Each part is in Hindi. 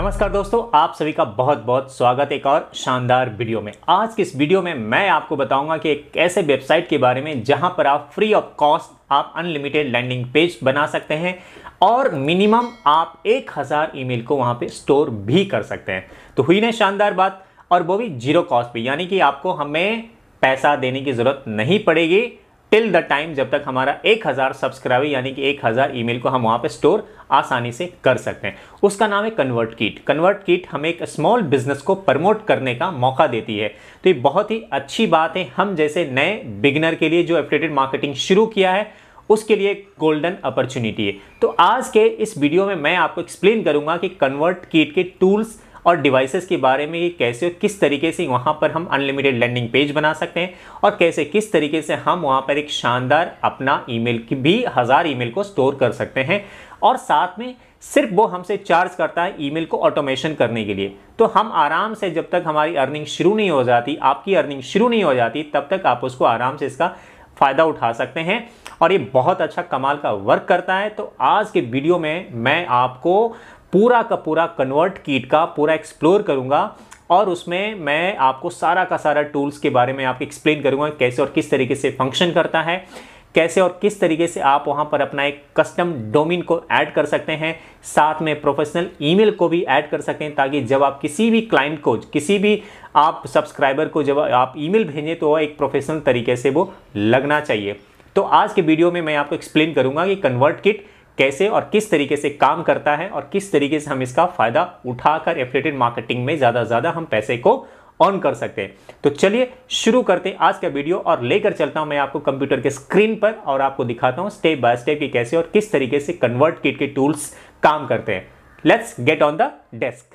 नमस्कार दोस्तों, आप सभी का बहुत बहुत स्वागत एक और शानदार वीडियो में। आज की इस वीडियो में मैं आपको बताऊंगा कि एक ऐसे वेबसाइट के बारे में जहां पर आप फ्री ऑफ कॉस्ट आप अनलिमिटेड लैंडिंग पेज बना सकते हैं और मिनिमम आप 1000 ईमेल को वहां पे स्टोर भी कर सकते हैं। तो हुई ना शानदार बात, और वो भी जीरो कॉस्ट पे, यानी कि आपको हमें पैसा देने की जरूरत नहीं पड़ेगी टिल द टाइम जब तक हमारा 1000 सब्सक्राइबर यानी कि 1000 ईमेल को हम वहां पे स्टोर आसानी से कर सकते हैं। उसका नाम है कन्वर्ट किट। कन्वर्ट किट हमें एक स्मॉल बिजनेस को प्रमोट करने का मौका देती है। तो ये बहुत ही अच्छी बात है। हम जैसे नए बिगिनर के लिए जो एफिलिएटेड मार्केटिंग शुरू किया है उसके लिए गोल्डन अपॉर्चुनिटी है। तो आज के इस वीडियो में मैं आपको एक्सप्लेन करूंगा कि कन्वर्ट किट के टूल्स और डिवाइसेस के बारे में, कैसे किस तरीके से वहां पर हम अनलिमिटेड लैंडिंग पेज बना सकते हैं और कैसे किस तरीके से हम वहां पर एक शानदार अपना ईमेल की भी 1000 ईमेल को स्टोर कर सकते हैं। और साथ में सिर्फ वो हमसे चार्ज करता है ईमेल को ऑटोमेशन करने के लिए। तो हम आराम से जब तक हमारी अर्निंग शुरू नहीं हो जाती, आपकी अर्निंग शुरू नहीं हो जाती, तब तक आप उसको आराम से इसका फायदा उठा सकते हैं और ये बहुत अच्छा कमाल का वर्क करता है। तो आज के वीडियो में मैं आपको पूरा का पूरा कन्वर्ट किट का पूरा एक्सप्लोर करूंगा और उसमें मैं आपको सारा का सारा टूल्स के बारे में आपको एक्सप्लेन करूंगा, कैसे और किस तरीके से फंक्शन करता है, कैसे और किस तरीके से आप वहां पर अपना एक कस्टम डोमेन को ऐड कर सकते हैं, साथ में प्रोफेशनल ईमेल को भी ऐड कर सकते हैं, ताकि जब आप किसी भी क्लाइंट को, किसी भी आप सब्सक्राइबर को जब आप ईमेल भेजें तो एक प्रोफेशनल तरीके से वो लगना चाहिए। तो आज के वीडियो में मैं आपको एक्सप्लेन करूंगा कि कन्वर्ट किट कैसे और किस तरीके से काम करता है और किस तरीके से हम इसका फायदा उठाकर एफिलिएटेड मार्केटिंग में ज्यादा हम पैसे को ऑन कर सकते हैं। तो चलिए शुरू करते हैं आज का वीडियो और लेकर चलता हूं मैं आपको कंप्यूटर के स्क्रीन पर और आपको दिखाता हूं स्टेप बाय स्टेप कि कैसे और किस तरीके से कन्वर्ट किट के टूल्स काम करते हैं। Let's get on the desk.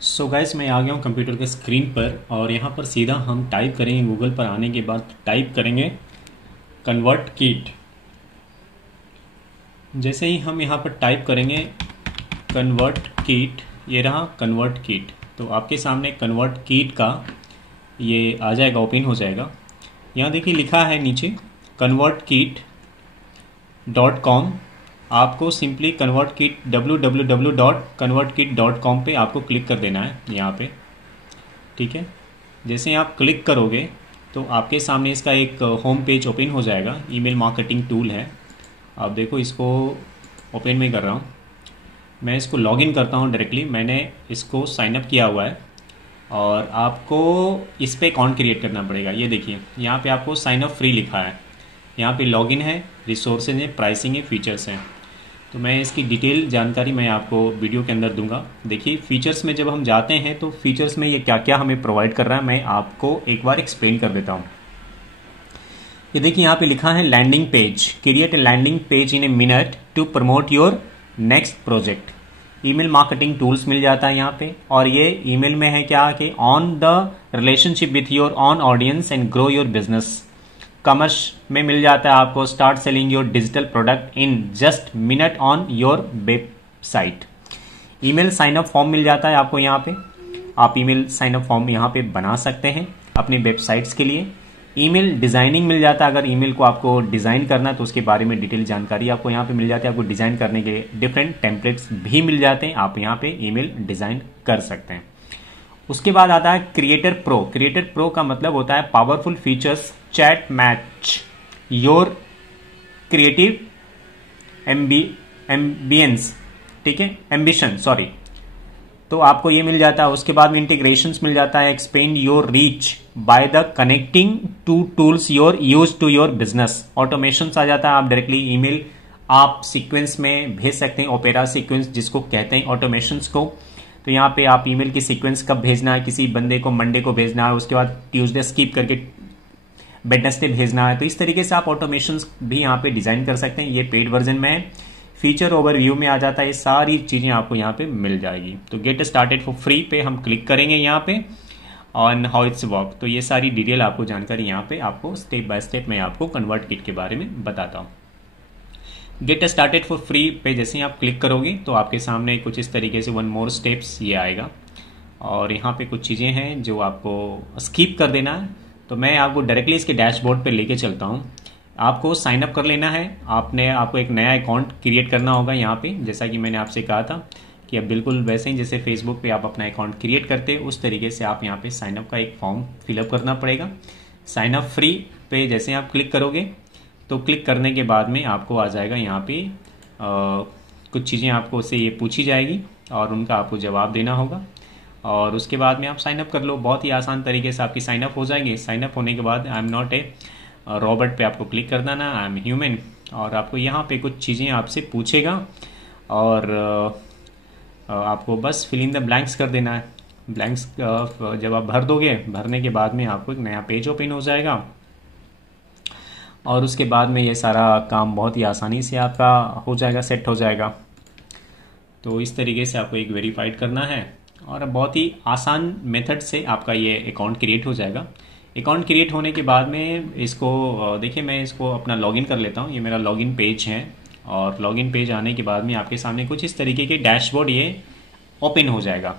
So guys, मैं आ गया हूं कंप्यूटर के स्क्रीन पर और यहां पर सीधा हम टाइप करेंगे, गूगल पर आने के बाद टाइप करेंगे कन्वर्ट किट। जैसे ही हम यहाँ पर टाइप करेंगे कन्वर्ट किट, ये रहा कन्वर्ट किट, तो आपके सामने कन्वर्ट किट का ये आ जाएगा, ओपन हो जाएगा। यहाँ देखिए लिखा है नीचे convertkit.com। आपको सिंपली कन्वर्ट किट www.convertkit.com पे आपको क्लिक कर देना है यहाँ पे, ठीक है। जैसे आप क्लिक करोगे तो आपके सामने इसका एक होम पेज ओपन हो जाएगा। ईमेल मार्केटिंग टूल है, आप देखो इसको ओपन में कर रहा हूँ। मैं इसको लॉगिन करता हूँ डायरेक्टली, मैंने इसको साइन अप किया हुआ है और आपको इस पर अकाउंट क्रिएट करना पड़ेगा। ये देखिए यहाँ पे आपको साइन अप फ्री लिखा है, यहाँ पे लॉगिन है, रिसोर्सेज है, प्राइसिंग है, फीचर्स हैं। तो मैं इसकी डिटेल जानकारी मैं आपको वीडियो के अंदर दूंगा। देखिए फीचर्स में जब हम जाते हैं तो फीचर्स में ये क्या क्या हमें प्रोवाइड कर रहा है मैं आपको एक बार एक्सप्लेन कर देता हूँ। ये देखिए यहाँ पे लिखा है landing page, create a landing page in a minute to promote your next project. Email marketing tools मिल जाता है यहाँ पे, और ये ईमेल में है क्या कि on the relationship with your on audience and grow your business. Commerce में मिल जाता है आपको start selling your digital product in just minute on your website. Email sign up form मिल जाता है आपको यहाँ पे, आप ईमेल साइन अप फॉर्म यहाँ पे बना सकते हैं अपने वेबसाइट्स के लिए। ईमेल डिजाइनिंग मिल जाता है, अगर ईमेल को आपको डिजाइन करना है तो उसके बारे में डिटेल जानकारी आपको यहाँ पे मिल जाती है। आपको डिजाइन करने के डिफरेंट टेम्पलेट्स भी मिल जाते हैं, आप यहाँ पे ईमेल डिजाइन कर सकते हैं। उसके बाद आता है क्रिएटर प्रो। क्रिएटर प्रो का मतलब होता है powerful features chat match your creative ambience, ठीक है, एम्बिशन सॉरी। तो आपको ये मिल जाता है। उसके बाद में इंटीग्रेशंस मिल जाता है, expand your reach by the connecting to tools your use to your business. Automations आ जाता है, आप डायरेक्टली ईमेल आप सीक्वेंस में भेज सकते हैं, ओपेरा सीक्वेंस जिसको कहते हैं ऑटोमेशंस को। तो यहाँ पे आप ईमेल की सीक्वेंस कब भेजना है, किसी बंदे को मंडे को भेजना है, उसके बाद ट्यूसडे स्किप करके वेडनेसडे भेजना है, तो इस तरीके से आप ऑटोमेशंस भी यहाँ पे डिजाइन कर सकते हैं। ये पेड वर्जन में है। फीचर ओवरव्यू में आ जाता है, ये सारी चीजें आपको यहाँ पे मिल जाएगी। तो गेट स्टार्टेड फॉर फ्री पे हम क्लिक करेंगे यहाँ पे ऑन हाउ इट्स वर्क। तो ये सारी डिटेल आपको जानकारी यहाँ पे आपको स्टेप बाय स्टेप मैं आपको कन्वर्ट किट के बारे में बताता हूँ। गेट स्टार्टेड फॉर फ्री पे जैसे ही आप क्लिक करोगे तो आपके सामने कुछ इस तरीके से वन मोर स्टेप्स ये आएगा और यहाँ पे कुछ चीजें हैं जो आपको स्किप कर देना है। तो मैं आपको डायरेक्टली इसके डैशबोर्ड पे लेके चलता हूँ। आपको साइन अप कर लेना है, आपको एक नया अकाउंट क्रिएट करना होगा यहाँ पे, जैसा कि मैंने आपसे कहा था। कि अब बिल्कुल वैसे ही जैसे फेसबुक पे आप अपना अकाउंट क्रिएट करते हैं उस तरीके से आप यहाँ पे साइनअप का एक फॉर्म फिलअप करना पड़ेगा। साइनअप फ्री पे जैसे आप क्लिक करोगे तो क्लिक करने के बाद में आपको आ जाएगा यहाँ पे कुछ चीज़ें आपको उससे ये पूछी जाएगी और उनका आपको जवाब देना होगा और उसके बाद में आप साइनअप कर लो। बहुत ही आसान तरीके से आपकी साइनअप हो जाएंगे। साइनअप होने के बाद I am not a robot पे आपको क्लिक कर देना, आई एम ह्यूमन, और आपको यहाँ पे कुछ चीज़ें आपसे पूछेगा और आपको बस फिल इन द ब्लैंक्स कर देना है। ब्लैंक्स जब आप भर दोगे, भरने के बाद में आपको एक नया पेज ओपन हो जाएगा और उसके बाद में ये सारा काम बहुत ही आसानी से आपका हो जाएगा, सेट हो जाएगा। तो इस तरीके से आपको एक वेरीफाइड करना है और बहुत ही आसान मेथड से आपका ये अकाउंट क्रिएट हो जाएगा। अकाउंट क्रिएट होने के बाद में इसको देखिए, मैं इसको अपना लॉगिन कर लेता हूँ। ये मेरा लॉगिन पेज है और लॉगिन पेज आने के बाद में आपके सामने कुछ इस तरीके के डैशबोर्ड ये ओपन हो जाएगा।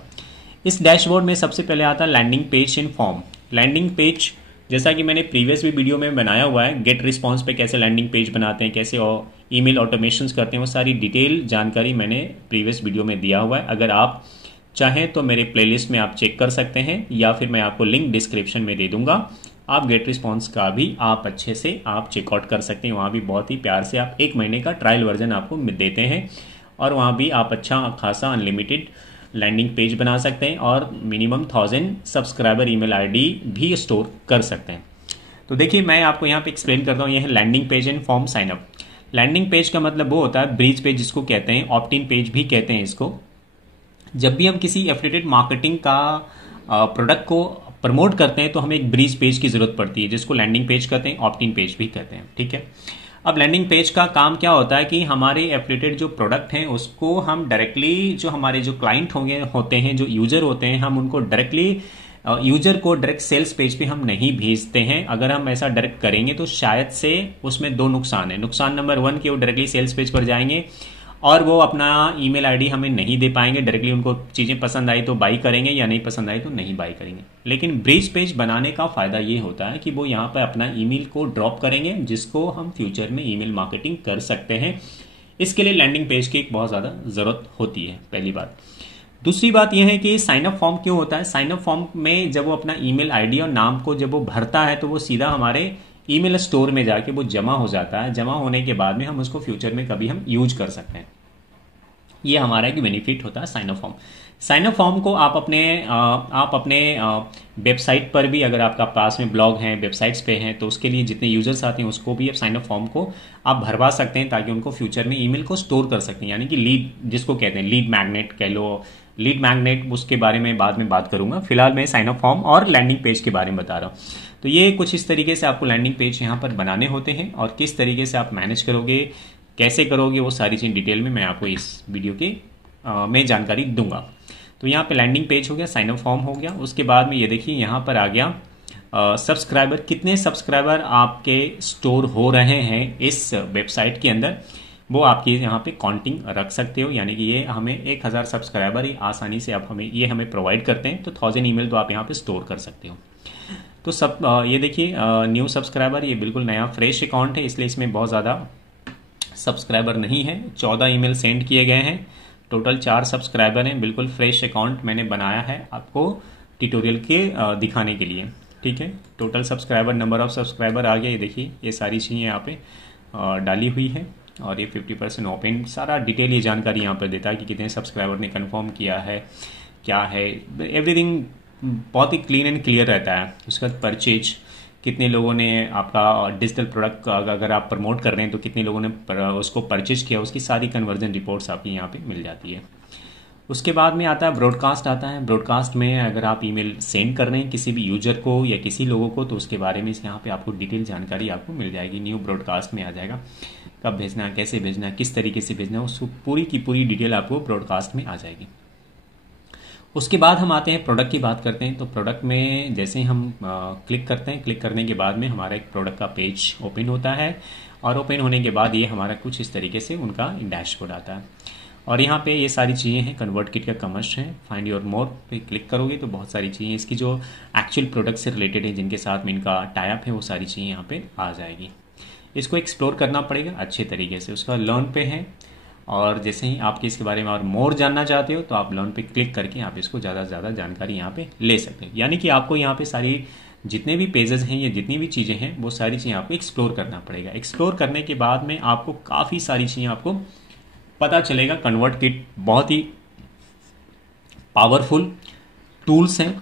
इस डैशबोर्ड में सबसे पहले आता है landing page in form. Landing page जैसा कि मैंने प्रीवियस भी वीडियो में बनाया हुआ है, गेट रिस्पॉन्स पे कैसे लैंडिंग पेज बनाते हैं, कैसे ईमेल ऑटोमेशंस करते हैं, वो सारी डिटेल जानकारी मैंने प्रीवियस वीडियो में दिया हुआ है। अगर आप चाहें तो मेरे प्लेलिस्ट में आप चेक कर सकते हैं या फिर मैं आपको लिंक डिस्क्रिप्शन में दे दूंगा। आप गेट रिस्पॉन्स का भी आप अच्छे से आप चेकआउट कर सकते हैं। वहाँ भी बहुत ही प्यार से आप 1 महीने का ट्रायल वर्जन आपको देते हैं और वहाँ भी आप अच्छा खासा अनलिमिटेड लैंडिंग पेज बना सकते हैं और मिनिमम 1000 सब्सक्राइबर ईमेल आईडी भी स्टोर कर सकते हैं। तो देखिए, मैं आपको यहाँ पे एक्सप्लेन करता हूँ। यह है landing page and form signup. Landing page का मतलब वो होता है ब्रीज पेज जिसको कहते हैं, ऑप्ट इन पेज भी कहते हैं इसको। जब भी हम किसी एफिलिएटेड मार्केटिंग का प्रोडक्ट को प्रमोट करते हैं तो हमें एक ब्रीज पेज की जरूरत पड़ती है जिसको लैंडिंग पेज कहते हैं, ऑप्ट इन पेज भी कहते हैं। ठीक है, अब लैंडिंग पेज का काम क्या होता है कि हमारे एफिलिएटेड जो प्रोडक्ट हैं उसको हम डायरेक्टली, जो हमारे जो क्लाइंट होते हैं, जो यूजर होते हैं, हम उनको डायरेक्टली यूजर को डायरेक्ट सेल्स पेज पे हम नहीं भेजते हैं। अगर हम ऐसा डायरेक्ट करेंगे तो शायद से उसमें 2 नुकसान है। नुकसान नंबर 1 कि वो डायरेक्टली सेल्स पेज पर जाएंगे और वो अपना ईमेल आईडी हमें नहीं दे पाएंगे। डायरेक्टली उनको चीज़ें पसंद आई तो बाई करेंगे या नहीं पसंद आई तो नहीं बाई करेंगे। लेकिन ब्रीज पेज बनाने का फायदा ये होता है कि वो यहाँ पर अपना ईमेल को ड्रॉप करेंगे जिसको हम फ्यूचर में ईमेल मार्केटिंग कर सकते हैं। इसके लिए लैंडिंग पेज की एक बहुत ज़्यादा ज़रूरत होती है, पहली बात। दूसरी बात यह है कि साइन अप फॉर्म क्यों होता है। साइन अप फॉर्म में जब वो अपना ईमेल आईडी और नाम को जब वो भरता है तो वो सीधा हमारे ईमेल स्टोर में जाके वो जमा हो जाता है। जमा होने के बाद में हम उसको फ्यूचर में कभी हम यूज कर सकते हैं। ये हमारा एक बेनिफिट होता है sign up form. Sign up form को आप अपने वेबसाइट पर भी, अगर आपका पास में ब्लॉग हैं, वेबसाइट्स पे हैं, तो उसके लिए जितने यूजर्स आते हैं उसको भी आप साइन अप फॉर्म को आप भरवा सकते हैं ताकि उनको फ्यूचर में ईमेल को स्टोर कर सकते हैं। यानी कि लीड जिसको कहते हैं, लीड मैग्नेट कह लो, लीड मैग्नेट, उसके बारे में बाद में बात करूंगा। फिलहाल मैं साइन अप फॉर्म और लैंडिंग पेज के बारे में बता रहा हूँ। तो ये कुछ इस तरीके से आपको लैंडिंग पेज यहाँ पर बनाने होते हैं और किस तरीके से आप मैनेज करोगे, कैसे करोगे, वो सारी चीज़ डिटेल में मैं आपको इस वीडियो के में जानकारी दूंगा। तो यहाँ पे लैंडिंग पेज हो गया, साइन अप फॉर्म हो गया। उसके बाद में ये देखिए यहाँ पर आ गया सब्सक्राइबर। कितने सब्सक्राइबर आपके स्टोर हो रहे हैं इस वेबसाइट के अंदर, वो आपकी यहाँ पे काउंटिंग रख सकते हो। यानी कि ये हमें 1000 सब्सक्राइबर ही आसानी से आप हमें प्रोवाइड करते हैं। तो 1000 ईमेल तो आप यहाँ पे स्टोर कर सकते हो। तो ये देखिए न्यू सब्सक्राइबर, ये बिल्कुल नया फ्रेश अकाउंट है, इसलिए इसमें बहुत ज़्यादा सब्सक्राइबर नहीं है। 14 ईमेल सेंड किए गए हैं, टोटल 4 सब्सक्राइबर हैं। बिल्कुल फ्रेश अकाउंट मैंने बनाया है आपको ट्यूटोरियल के दिखाने के लिए। ठीक है, total subscriber, number of subscriber आ गया। ये देखिए ये सारी चीज़ें यहाँ पे डाली हुई है और ये 50% ओपन, सारा डिटेल ये जानकारी यहाँ पर देता है कि कितने सब्सक्राइबर ने कंफर्म किया है, क्या है, एवरीथिंग बहुत ही क्लीन एंड क्लियर रहता है। उसके बाद परचेज, कितने लोगों ने आपका डिजिटल प्रोडक्ट अगर आप प्रमोट कर रहे हैं तो कितने लोगों ने उसको परचेज किया, उसकी सारी कन्वर्जन रिपोर्ट्स आपकी यहाँ पे मिल जाती है। उसके बाद में आता है ब्रॉडकास्ट आता है। ब्रॉडकास्ट में अगर आप ईमेल सेंड कर रहे हैं किसी भी यूजर को या किसी लोगों को तो उसके बारे में यहाँ पे आपको डिटेल जानकारी आपको मिल जाएगी। न्यू ब्रॉडकास्ट में आ जाएगा, कब भेजना है, कैसे भेजना है, किस तरीके से भेजना है, उसको पूरी की पूरी डिटेल आपको ब्रॉडकास्ट में आ जाएगी। उसके बाद हम आते हैं प्रोडक्ट की बात करते हैं। तो प्रोडक्ट में जैसे ही हम क्लिक करते हैं, क्लिक करने के बाद में हमारा एक प्रोडक्ट का पेज ओपन होता है और ओपन होने के बाद ये हमारा कुछ इस तरीके से उनका डैशबोर्ड आता है और यहाँ पे ये सारी चीज़ें हैं। कन्वर्ट किट का कमर्स है, फाइंड योर मोर पे क्लिक करोगे तो बहुत सारी चीज़ें इसकी जो एक्चुअल प्रोडक्ट से रिलेटेड है, जिनके साथ में इनका टाई अप है, वो सारी चीज़ें यहाँ पे आ जाएगी। इसको एक्सप्लोर करना पड़ेगा अच्छे तरीके से। उसका लर्न पे है और जैसे ही आपके इसके बारे में और मोर जानना चाहते हो तो आप लर्न पे क्लिक करके आप इसको ज़्यादा से ज़्यादा जानकारी यहाँ पे ले सकते हो। यानी कि आपको यहाँ पे सारी जितने भी पेजेस हैं या जितनी भी चीज़ें हैं वो सारी चीज़ें आपको एक्सप्लोर करना पड़ेगा। एक्सप्लोर करने के बाद में आपको काफ़ी सारी चीज़ें आपको पता चलेगा। कन्वर्ट किट बहुत ही पावरफुल टूल्स हैं।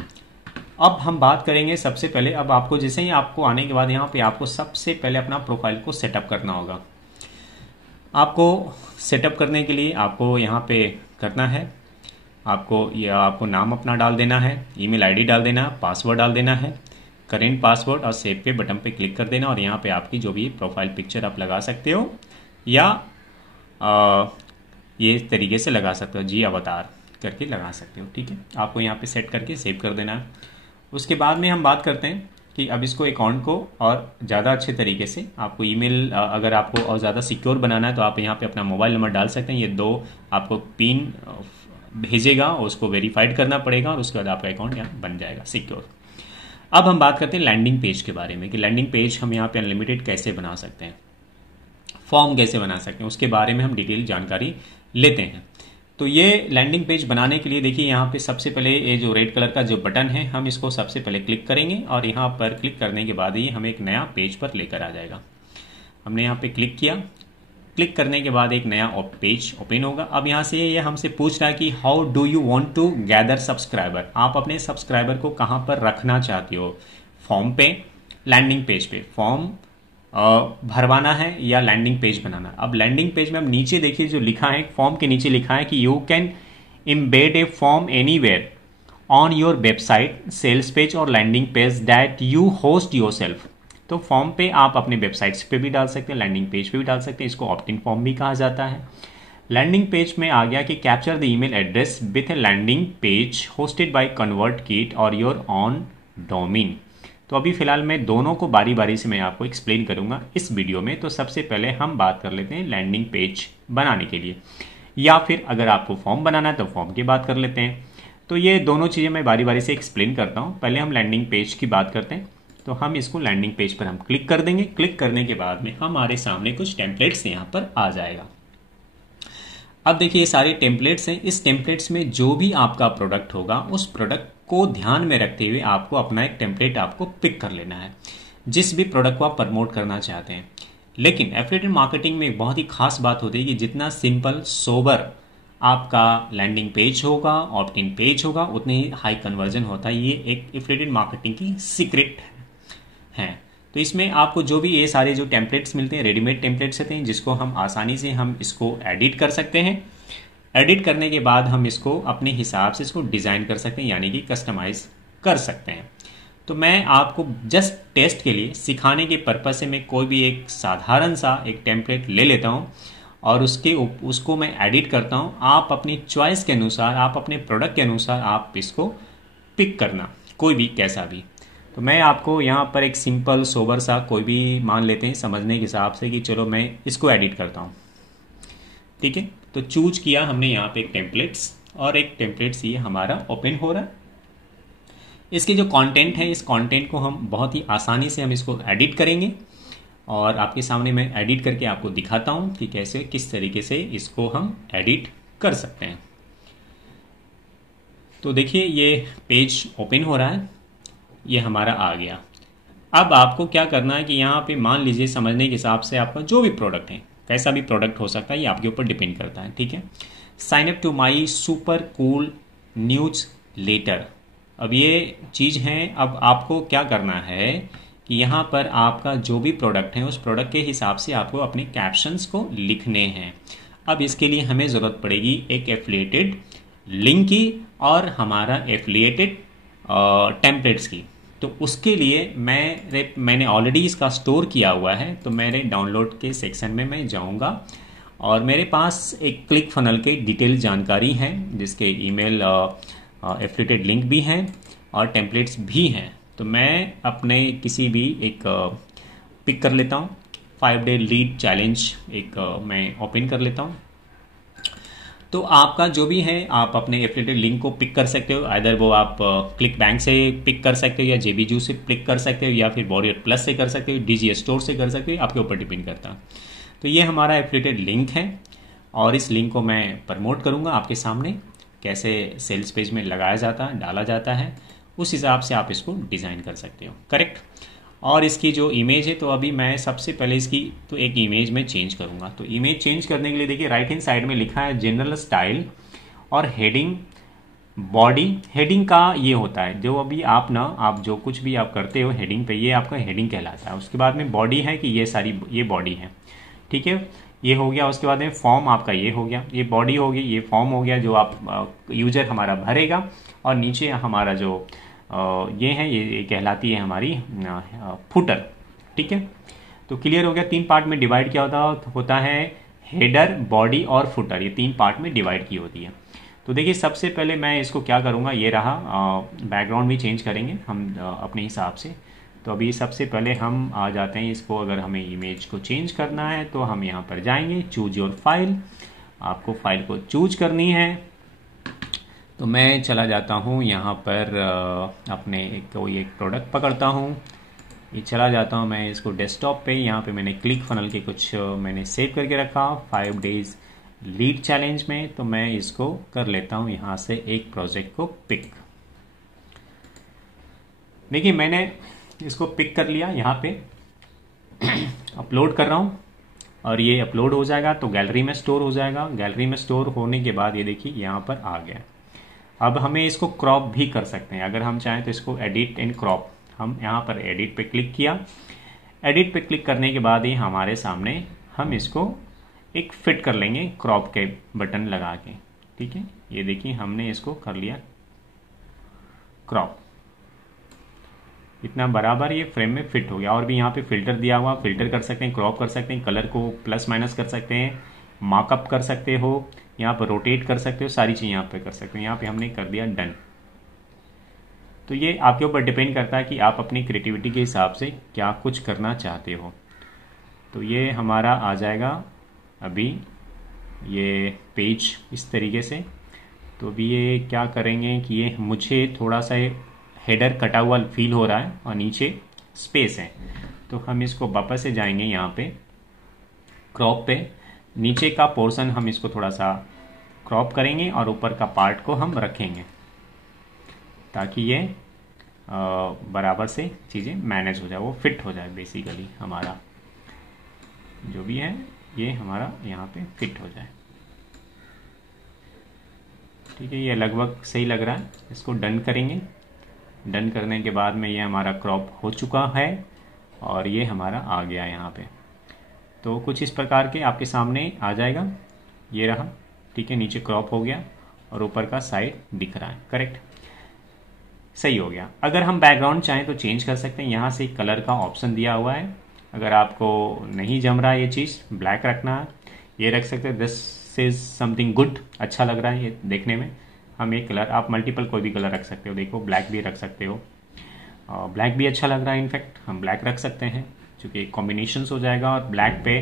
अब हम बात करेंगे सबसे पहले, अब आपको जैसे ही आपको आने के बाद यहाँ पे आपको सबसे पहले अपना प्रोफाइल को सेटअप करना होगा। आपको सेटअप करने के लिए आपको यहाँ पे करना है, आपको नाम अपना डाल देना है, ईमेल आईडी डाल देना, पासवर्ड डाल देना है, करेंट पासवर्ड और सेव पे बटन पे क्लिक कर देना। और यहाँ पे आपकी जो भी प्रोफाइल पिक्चर आप लगा सकते हो या ये तरीके से लगा सकते हो, जी अवतार करके लगा सकते हो। ठीक है, आपको यहाँ पे सेट करके सेव कर देना है। उसके बाद में हम बात करते हैं कि अब इसको अकाउंट को और ज़्यादा अच्छे तरीके से आपको ईमेल, अगर आपको और ज़्यादा सिक्योर बनाना है तो आप यहाँ पे अपना मोबाइल नंबर डाल सकते हैं। ये 2 आपको पिन भेजेगा, उसको वेरीफाइड करना पड़ेगा और उसके बाद आपका अकाउंट यहाँ बन जाएगा सिक्योर। अब हम बात करते हैं लैंडिंग पेज के बारे में कि लैंडिंग पेज हम यहाँ पे अनलिमिटेड कैसे बना सकते हैं, फॉर्म कैसे बना सकते हैं, उसके बारे में हम डिटेल जानकारी लेते हैं। तो ये लैंडिंग पेज बनाने के लिए देखिए यहाँ पे सबसे पहले ये जो रेड कलर का जो बटन है हम इसको सबसे पहले क्लिक करेंगे और यहाँ पर क्लिक करने के बाद ही हमें एक नया पेज पर लेकर आ जाएगा। हमने यहाँ पे क्लिक किया, क्लिक करने के बाद एक नया पेज ओपन होगा। अब यहाँ से ये हमसे पूछ रहा है कि how do you want to gather subscriber, आप अपने सब्सक्राइबर को कहाँ पर रखना चाहते हो, फॉर्म पे, लैंडिंग पेज पे, फॉर्म भरवाना है या लैंडिंग पेज बनाना। अब लैंडिंग पेज में अब नीचे देखिए जो लिखा है, फॉर्म के नीचे लिखा है कि you can embed a form anywhere on your website, sales page और landing page that you host yourself. तो फॉर्म पे आप अपने वेबसाइट्स पे भी डाल सकते हैं, लैंडिंग पेज पे भी डाल सकते हैं। इसको ऑप्ट इन फॉर्म भी कहा जाता है। लैंडिंग पेज में आ गया कि capture the email address with a landing page hosted by ConvertKit or your own domain. तो अभी फिलहाल मैं दोनों को बारी बारी से मैं आपको एक्सप्लेन करूंगा इस वीडियो में। तो सबसे पहले हम बात कर लेते हैं लैंडिंग पेज बनाने के लिए, या फिर अगर आपको फॉर्म बनाना है तो फॉर्म की बात कर लेते हैं। तो ये दोनों चीज़ें मैं बारी बारी से एक्सप्लेन करता हूँ। पहले हम लैंडिंग पेज की बात करते हैं। तो हम इसको लैंडिंग पेज पर हम क्लिक कर देंगे। क्लिक करने के बाद में हमारे सामने कुछ टेम्पलेट्स यहाँ पर आ जाएगा। अब देखिए ये सारे टेम्पलेट्स हैं। इस टेम्पलेट्स में जो भी आपका प्रोडक्ट होगा उस प्रोडक्ट को ध्यान में रखते हुए आपको अपना एक टेम्पलेट आपको पिक कर लेना है, जिस भी प्रोडक्ट को आप प्रमोट करना चाहते हैं। लेकिन एफिलिएटेड मार्केटिंग में एक बहुत ही खास बात होती है कि जितना सिंपल सोबर आपका लैंडिंग पेज होगा, ऑप्ट इन पेज होगा, उतने ही हाई कन्वर्जन होता है। ये एक एफिलिएटेड मार्केटिंग की सीक्रेट है। तो इसमें आपको जो भी ये सारे जो टेम्पलेट्स मिलते हैं, रेडीमेड टेम्पलेट्स होते हैं, जिसको हम आसानी से हम इसको एडिट कर सकते हैं। एडिट करने के बाद हम इसको अपने हिसाब से इसको डिज़ाइन कर सकते हैं, यानी कि कस्टमाइज कर सकते हैं। तो मैं आपको जस्ट टेस्ट के लिए सिखाने के पर्पज से मैं कोई भी एक साधारण सा एक टेम्पलेट ले लेता हूँ और उसको मैं एडिट करता हूँ। आप अपनी चॉइस के अनुसार, आप अपने प्रोडक्ट के अनुसार आप इसको पिक करना, कोई भी कैसा भी। तो मैं आपको यहाँ पर एक सिंपल सोबर सा कोई भी मान लेते हैं समझने के हिसाब से कि चलो मैं इसको एडिट करता हूँ। ठीक है, तो चूज किया हमने यहाँ पे एक टेम्पलेट्स, और एक टेम्पलेट्स ये हमारा ओपन हो रहा है। इसके जो कंटेंट है, इस कंटेंट को हम बहुत ही आसानी से हम इसको एडिट करेंगे और आपके सामने मैं एडिट करके आपको दिखाता हूँ कि कैसे किस तरीके से इसको हम एडिट कर सकते हैं। तो देखिए ये पेज ओपन हो रहा है, ये हमारा आ गया। अब आपको क्या करना है कि यहाँ पे मान लीजिए समझने के हिसाब से आपका जो भी प्रोडक्ट है, कैसा भी प्रोडक्ट हो सकता है, ये आपके ऊपर डिपेंड करता है। ठीक है, sign up to my super cool newsletter. अब ये चीज़ है, अब आपको क्या करना है कि यहाँ पर आपका जो भी प्रोडक्ट है उस प्रोडक्ट के हिसाब से आपको अपने कैप्शंस को लिखने हैं। अब इसके लिए हमें ज़रूरत पड़ेगी एक एफिलिएटेड लिंक की और हमारा एफिलिएटेड टेम्पलेट्स की। तो उसके लिए मैंने ऑलरेडी इसका स्टोर किया हुआ है। तो मेरे डाउनलोड के सेक्शन में मैं जाऊंगा और मेरे पास एक क्लिक फनल के डिटेल जानकारी है, जिसके ईमेल एफिलिएटेड लिंक भी हैं और टेम्पलेट्स भी हैं। तो मैं अपने किसी भी एक पिक कर लेता हूँ, 5 डे लीड चैलेंज एक मैं ओपन कर लेता हूँ। तो आपका जो भी है आप अपने एफिलिएटेड लिंक को पिक कर सकते हो। आइदर वो आप क्लिक बैंक से पिक कर सकते हो या जेबीजू से पिक कर सकते हो या फिर वॉरियर प्लस से कर सकते हो, डीजी स्टोर से कर सकते हो, आपके ऊपर डिपेंड करता है। तो ये हमारा एफिलिएटेड लिंक है। और इस लिंक को मैं प्रमोट करूँगा आपके सामने, कैसे सेल्स पेज में लगाया जाता है, डाला जाता है, उस हिसाब से आप इसको डिज़ाइन कर सकते हो। करेक्ट। और इसकी जो इमेज है, तो अभी मैं सबसे पहले इसकी तो एक इमेज में चेंज करूँगा। तो इमेज चेंज करने के लिए देखिए राइट हैंड साइड में लिखा है जनरल स्टाइल और हेडिंग बॉडी। हेडिंग का ये होता है जो अभी आप जो कुछ भी आप करते हो हेडिंग पे, ये आपका हेडिंग कहलाता है। उसके बाद में बॉडी है कि ये बॉडी है, ठीक है, ये हो गया। उसके बाद में फॉर्म आपका ये हो गया, ये बॉडी हो गई, ये फॉर्म हो गया जो आप यूजर हमारा भरेगा। और नीचे हमारा जो ये है, ये कहलाती है हमारी फुटर, ठीक है। तो क्लियर हो गया। 3 पार्ट में डिवाइड किया होता है हेडर, बॉडी और फुटर, ये 3 पार्ट में डिवाइड की होती है। तो देखिए सबसे पहले मैं इसको क्या करूँगा, ये रहा, बैकग्राउंड भी चेंज करेंगे हम अपने हिसाब से। तो अभी सबसे पहले हम आ जाते हैं इसको, अगर हमें इमेज को चेंज करना है तो हम यहाँ पर जाएंगे, चूज योर फाइल, आपको फाइल को चूज करनी है। तो मैं चला जाता हूँ यहाँ पर अपने कोई एक प्रोडक्ट पकड़ता हूँ, ये चला जाता हूँ मैं इसको डेस्कटॉप पे। यहाँ पे मैंने क्लिक फनल के कुछ मैंने सेव करके रखा 5 डेज लीड चैलेंज में। तो मैं इसको कर लेता हूँ यहाँ से एक प्रोजेक्ट को पिक। देखिए मैंने इसको पिक कर लिया, यहाँ पे अपलोड कर रहा हूँ और ये अपलोड हो जाएगा तो गैलरी में स्टोर हो जाएगा। गैलरी में स्टोर होने के बाद ये देखिए यहाँ पर आ गया। अब हमें इसको क्रॉप भी कर सकते हैं, अगर हम चाहें तो इसको एडिट एंड क्रॉप। हम यहाँ पर एडिट पे क्लिक किया, एडिट पे क्लिक करने के बाद ही हमारे सामने हम इसको एक फिट कर लेंगे क्रॉप के बटन लगा के, ठीक है। ये देखिए हमने इसको कर लिया क्रॉप, इतना बराबर ये फ्रेम में फिट हो गया। और भी यहाँ पे फिल्टर दिया हुआ, फिल्टर कर सकते हैं, क्रॉप कर सकते हैं, कलर को प्लस माइनस कर सकते हैं, मार्कअप कर सकते हो, यहाँ पर रोटेट कर सकते हो, सारी चीज़ यहाँ पे कर सकते हो। यहाँ पे हमने कर दिया डन। तो ये आपके ऊपर डिपेंड करता है कि आप अपनी क्रिएटिविटी के हिसाब से क्या कुछ करना चाहते हो। तो ये हमारा आ जाएगा अभी ये पेज इस तरीके से। तो अभी ये क्या करेंगे कि ये मुझे थोड़ा सा हेडर कटा हुआ फील हो रहा है और नीचे स्पेस है, तो हम इसको वापस से जाएंगे यहाँ पे क्रॉप पे, नीचे का पोर्शन हम इसको थोड़ा सा क्रॉप करेंगे और ऊपर का पार्ट को हम रखेंगे ताकि ये बराबर से चीज़ें मैनेज हो जाए, वो फिट हो जाए। बेसिकली हमारा जो भी है ये हमारा यहाँ पे फिट हो जाए, ठीक है। ये लगभग सही लग रहा है, इसको डन करेंगे। डन करने के बाद में ये हमारा क्रॉप हो चुका है और ये हमारा आ गया यहाँ पे। तो कुछ इस प्रकार के आपके सामने आ जाएगा, ये रहा, ठीक है। नीचे क्रॉप हो गया और ऊपर का साइड दिख रहा है, करेक्ट, सही हो गया। अगर हम बैकग्राउंड चाहें तो चेंज कर सकते हैं, यहाँ से कलर का ऑप्शन दिया हुआ है। अगर आपको नहीं जम रहा है ये चीज़, ब्लैक रखना है, ये रख सकते हैं। दिस इज समथिंग गुड, अच्छा लग रहा है ये देखने में। हम एक कलर, आप मल्टीपल कोई भी कलर रख सकते हो, देखो ब्लैक भी रख सकते हो, ब्लैक भी अच्छा लग रहा है। इनफैक्ट हम ब्लैक रख सकते हैं क्योंकि कॉम्बिनेशन हो जाएगा। और ब्लैक पे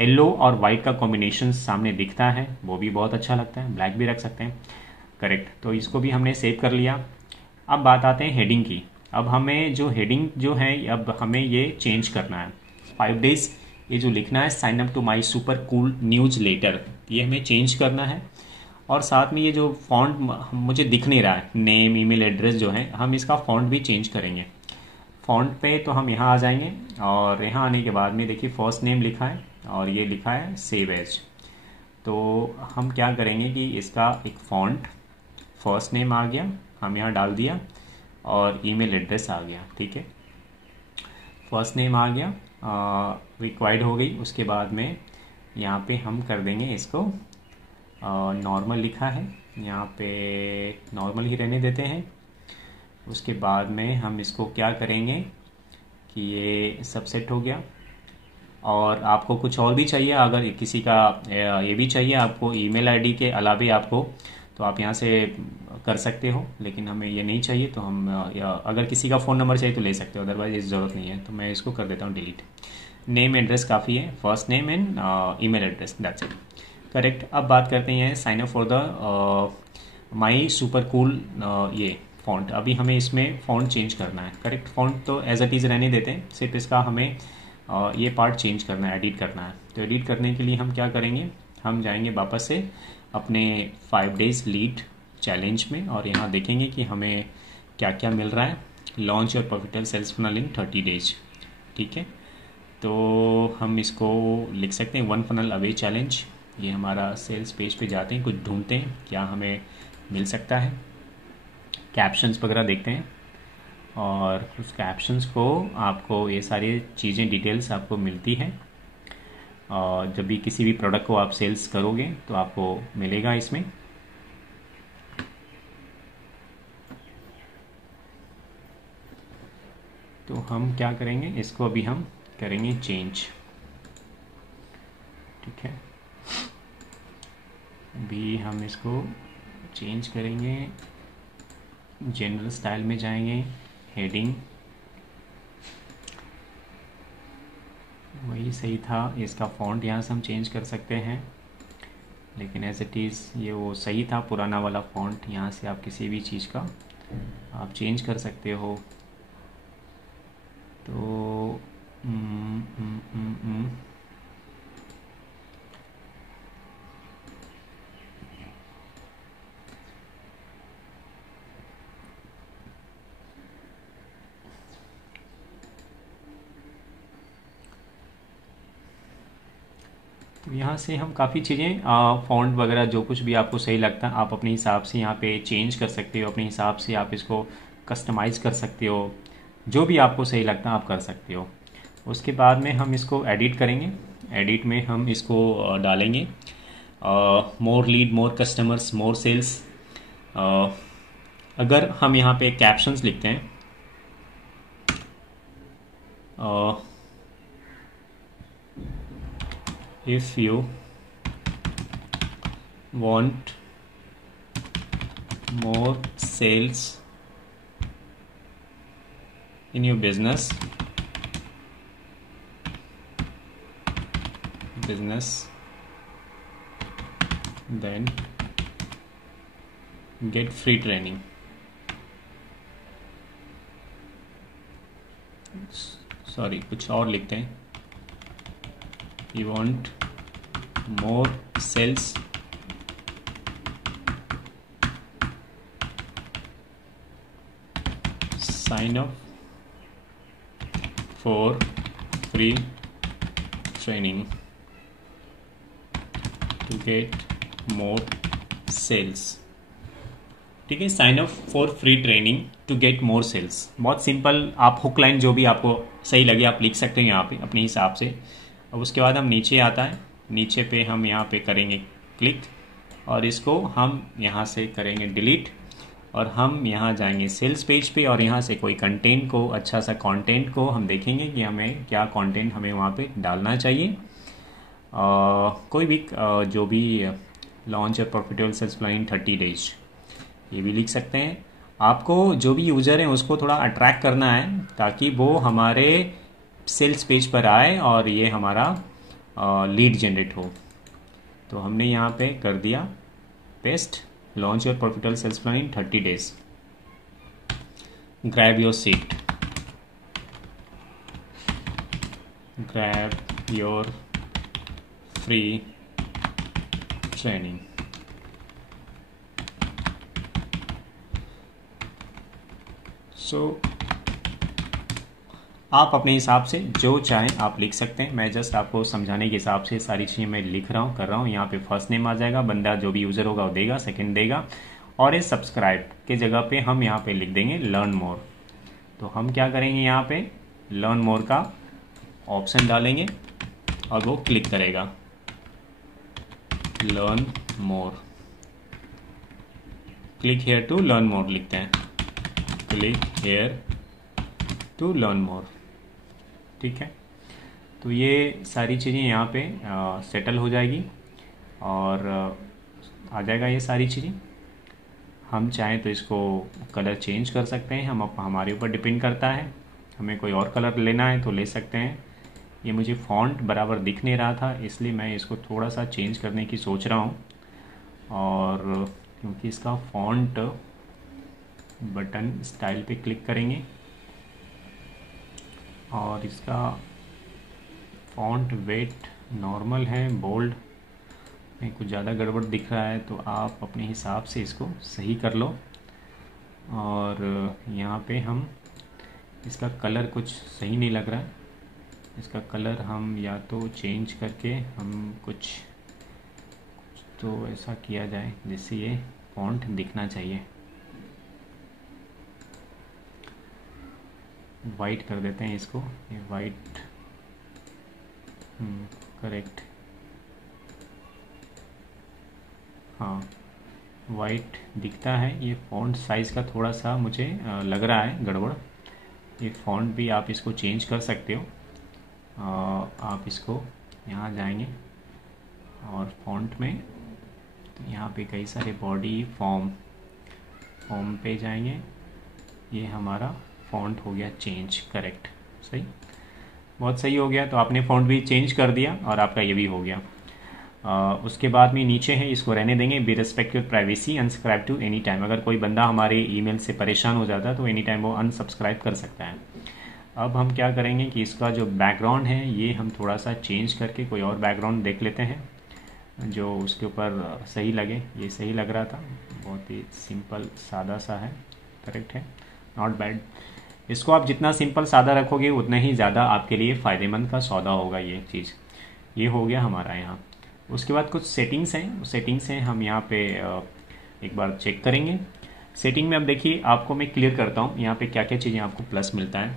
येलो और वाइट का कॉम्बिनेशन सामने दिखता है, वो भी बहुत अच्छा लगता है, ब्लैक भी रख सकते हैं, करेक्ट। तो इसको भी हमने सेव कर लिया। अब बात आते हैं हेडिंग की। अब हमें जो हेडिंग जो है, अब हमें ये चेंज करना है। 5 डेज ये जो लिखना है, sign up to my super cool newsletter, ये हमें चेंज करना है। और साथ में ये जो फॉन्ट मुझे दिख नहीं रहा है, नेम ईमेल एड्रेस जो है, हम इसका फॉन्ट भी चेंज करेंगे। फॉन्ट पे तो हम यहाँ आ जाएंगे और यहाँ आने के बाद में देखिए फर्स्ट नेम लिखा है और ये लिखा है सेव एज। तो हम क्या करेंगे कि इसका एक फॉन्ट, फर्स्ट नेम आ गया, हम यहाँ डाल दिया और ईमेल एड्रेस आ गया, ठीक है। फर्स्ट नेम आ गया, रिक्वायर्ड हो गई। उसके बाद में यहाँ पे हम कर देंगे इसको नॉर्मल लिखा है, यहाँ पे नॉर्मल ही रहने देते हैं। उसके बाद में हम इसको क्या करेंगे कि ये सब सेट हो गया। और आपको कुछ और भी चाहिए, अगर किसी का ये भी चाहिए आपको ईमेल आईडी के अलावा आपको, तो आप यहाँ से कर सकते हो, लेकिन हमें ये नहीं चाहिए। तो हम अगर किसी का फ़ोन नंबर चाहिए तो ले सकते हो, अदरवाइज इस ज़रूरत नहीं है। तो मैं इसको कर देता हूँ डिलीट। नेम एड्रेस काफ़ी है, first name and email address, that's it, correct. अब बात करते हैं sign up for the my super cool ये फ़ॉन्ट। अभी हमें इसमें फ़ॉन्ट चेंज करना है, करेक्ट। फ़ॉन्ट तो एज इट इज़ रहने देते हैं, सिर्फ इसका हमें ये पार्ट चेंज करना है, एडिट करना है। तो एडिट करने के लिए हम क्या करेंगे, हम जाएंगे वापस से अपने 5 डेज़ लीड चैलेंज में और यहाँ देखेंगे कि हमें क्या क्या मिल रहा है। Launch your profitable sales funnel in 30 days. ठीक है, तो हम इसको लिख सकते हैं 1 फनल अवे चैलेंज। ये हमारा सेल्स पेज पे जाते हैं, कुछ ढूंढते हैं क्या हमें मिल सकता है, कैप्शंस वगैरह देखते हैं और उस कैप्शंस को आपको ये सारी चीज़ें डिटेल्स आपको मिलती हैं। और जब भी किसी भी प्रोडक्ट को आप सेल्स करोगे तो आपको मिलेगा इसमें। तो हम क्या करेंगे, इसको अभी हम करेंगे चेंज। ठीक है, अभी हम इसको चेंज करेंगे, जनरल स्टाइल में जाएंगे, हेडिंग वही सही था, इसका फॉन्ट यहाँ से हम चेंज कर सकते हैं, लेकिन एज इट इज़ ये वो सही था पुराना वाला फॉन्ट। यहाँ से आप किसी भी चीज़ का आप चेंज कर सकते हो। तो यहाँ से हम काफ़ी चीज़ें फ़ॉन्ट वगैरह जो कुछ भी आपको सही लगता है आप अपने हिसाब से यहाँ पे चेंज कर सकते हो, अपने हिसाब से आप इसको कस्टमाइज़ कर सकते हो, जो भी आपको सही लगता है आप कर सकते हो। उसके बाद में हम इसको एडिट करेंगे, एडिट में हम इसको डालेंगे मोर लीड, मोर कस्टमर्स, मोर सेल्स। अगर हम यहाँ पे कैप्शंस लिखते हैं if you want more sales in your business then get free training। Sorry, कुछ और लिखते हैं, you want more sales sign up for free training to get more sales। ठीक है, sign up for free training to get more sales. बहुत सिंपल, आप हुक लाइन जो भी आपको सही लगे आप लिख सकते हैं यहाँ पे अपने हिसाब से। अब उसके बाद हम नीचे आता है, नीचे पे हम यहाँ पे करेंगे क्लिक और इसको हम यहाँ से करेंगे डिलीट और हम यहाँ जाएंगे सेल्स पेज पे और यहाँ से कोई कंटेंट को, अच्छा सा कंटेंट को हम देखेंगे कि हमें क्या कंटेंट हमें वहाँ पे डालना चाहिए। कोई भी जो भी लॉन्च और profitable sales plan in 30 days ये भी लिख सकते हैं। आपको जो भी यूज़र है उसको थोड़ा अट्रैक्ट करना है ताकि वो हमारे सेल्स पेज पर आए और ये हमारा लीड जनरेट हो। तो हमने यहाँ पे कर दिया paste, launch your profitable sales plan in 30 days, grab your seat, grab your free training. आप अपने हिसाब से जो चाहें आप लिख सकते हैं। मैं जस्ट आपको समझाने के हिसाब से सारी चीज़ें मैं लिख रहा हूँ, कर रहा हूँ। यहाँ पे फर्स्ट नेम आ जाएगा, बंदा जो भी यूज़र होगा वो देगा, सेकंड देगा और ये सब्सक्राइब के जगह पे हम यहाँ पे लिख देंगे लर्न मोर। तो हम क्या करेंगे, यहाँ पे लर्न मोर का ऑप्शन डालेंगे और वो क्लिक करेगा learn more. Click here to learn more लिखते हैं, click here to learn more. ठीक है, तो ये सारी चीज़ें यहाँ पे सेटल हो जाएगी और आ जाएगा ये सारी चीज़ें। हम चाहें तो इसको कलर चेंज कर सकते हैं, हम हमारे ऊपर डिपेंड करता है। हमें कोई और कलर लेना है तो ले सकते हैं। ये मुझे फ़ॉन्ट बराबर दिख नहीं रहा था इसलिए मैं इसको थोड़ा सा चेंज करने की सोच रहा हूँ। और क्योंकि इसका फ़ॉन्ट बटन स्टाइल पे क्लिक करेंगे और इसका फ़ॉन्ट वेट नॉर्मल है, बोल्ड कहीं कुछ ज़्यादा गड़बड़ दिख रहा है तो आप अपने हिसाब से इसको सही कर लो। और यहाँ पे हम इसका कलर कुछ सही नहीं लग रहा है, इसका कलर हम या तो चेंज करके हम कुछ तो ऐसा किया जाए जिससे ये फॉन्ट दिखना चाहिए। वाइट कर देते हैं इसको, ये वाइट करेक्ट, हाँ वाइट दिखता है। ये फॉन्ट साइज़ का थोड़ा सा मुझे लग रहा है गड़बड़। ये फॉन्ट भी आप इसको चेंज कर सकते हो। आप इसको यहाँ जाएंगे और फॉन्ट में, तो यहाँ पे कई सारे बॉडी फॉर्म पे जाएंगे। ये हमारा फॉन्ट हो गया चेंज, करेक्ट, सही, बहुत सही हो गया। तो आपने फॉन्ट भी चेंज कर दिया और आपका ये भी हो गया। उसके बाद में नीचे है, इसको रहने देंगे, be respect your privacy, unsubscribe to any time. अगर कोई बंदा हमारे ईमेल से परेशान हो जाता है तो एनी टाइम वो अनसब्सक्राइब कर सकता है। अब हम क्या करेंगे कि इसका जो बैकग्राउंड है ये हम थोड़ा सा चेंज करके कोई और बैकग्राउंड देख लेते हैं जो उसके ऊपर सही लगे। ये सही लग रहा था, बहुत ही सिंपल सादा सा है, करेक्ट है, नॉट बैड। इसको आप जितना सिंपल सादा रखोगे उतना ही ज़्यादा आपके लिए फ़ायदेमंद का सौदा होगा ये चीज़। ये हो गया हमारा यहाँ। उसके बाद कुछ सेटिंग्स हैं, हम यहाँ पे एक बार चेक करेंगे। सेटिंग में अब देखिए, आपको मैं क्लियर करता हूँ यहाँ पे क्या क्या चीज़ें आपको प्लस मिलता है।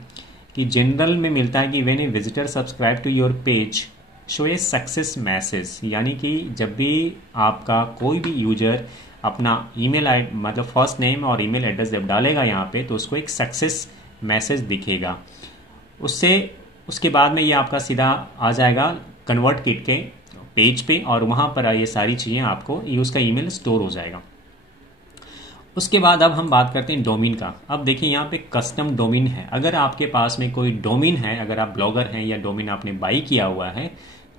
कि जनरल में मिलता है कि when a visitor subscribe to your page show a success message, यानी कि जब भी आपका कोई भी यूजर अपना ईमेल आई मतलब फर्स्ट नेम और ईमेल एड्रेस जब डालेगा यहाँ पे तो उसको एक सक्सेस मैसेज दिखेगा। उसके बाद में ये आपका सीधा आ जाएगा कन्वर्ट किट के पेज पे और वहाँ पर ये सारी चीज़ें आपको ये उसका ईमेल स्टोर हो जाएगा। उसके बाद अब हम बात करते हैं डोमेन का। अब देखिए यहाँ पे कस्टम डोमेन है। अगर आपके पास में कोई डोमेन है, अगर आप ब्लॉगर हैं या डोमेन आपने बाई किया हुआ है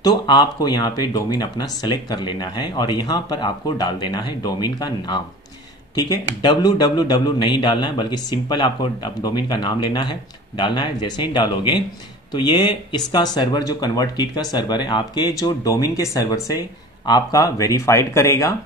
तो आपको यहाँ पे डोमेन अपना सेलेक्ट कर लेना है और यहाँ पर आपको डाल देना है डोमेन का नाम। ठीक है, www नहीं डालना है बल्कि सिंपल आपको डोमेन का नाम लेना है, डालना है। जैसे ही डालोगे तो ये इसका सर्वर जो कन्वर्ट किट का सर्वर है आपके जो डोमेन के सर्वर से आपका वेरीफाइड करेगा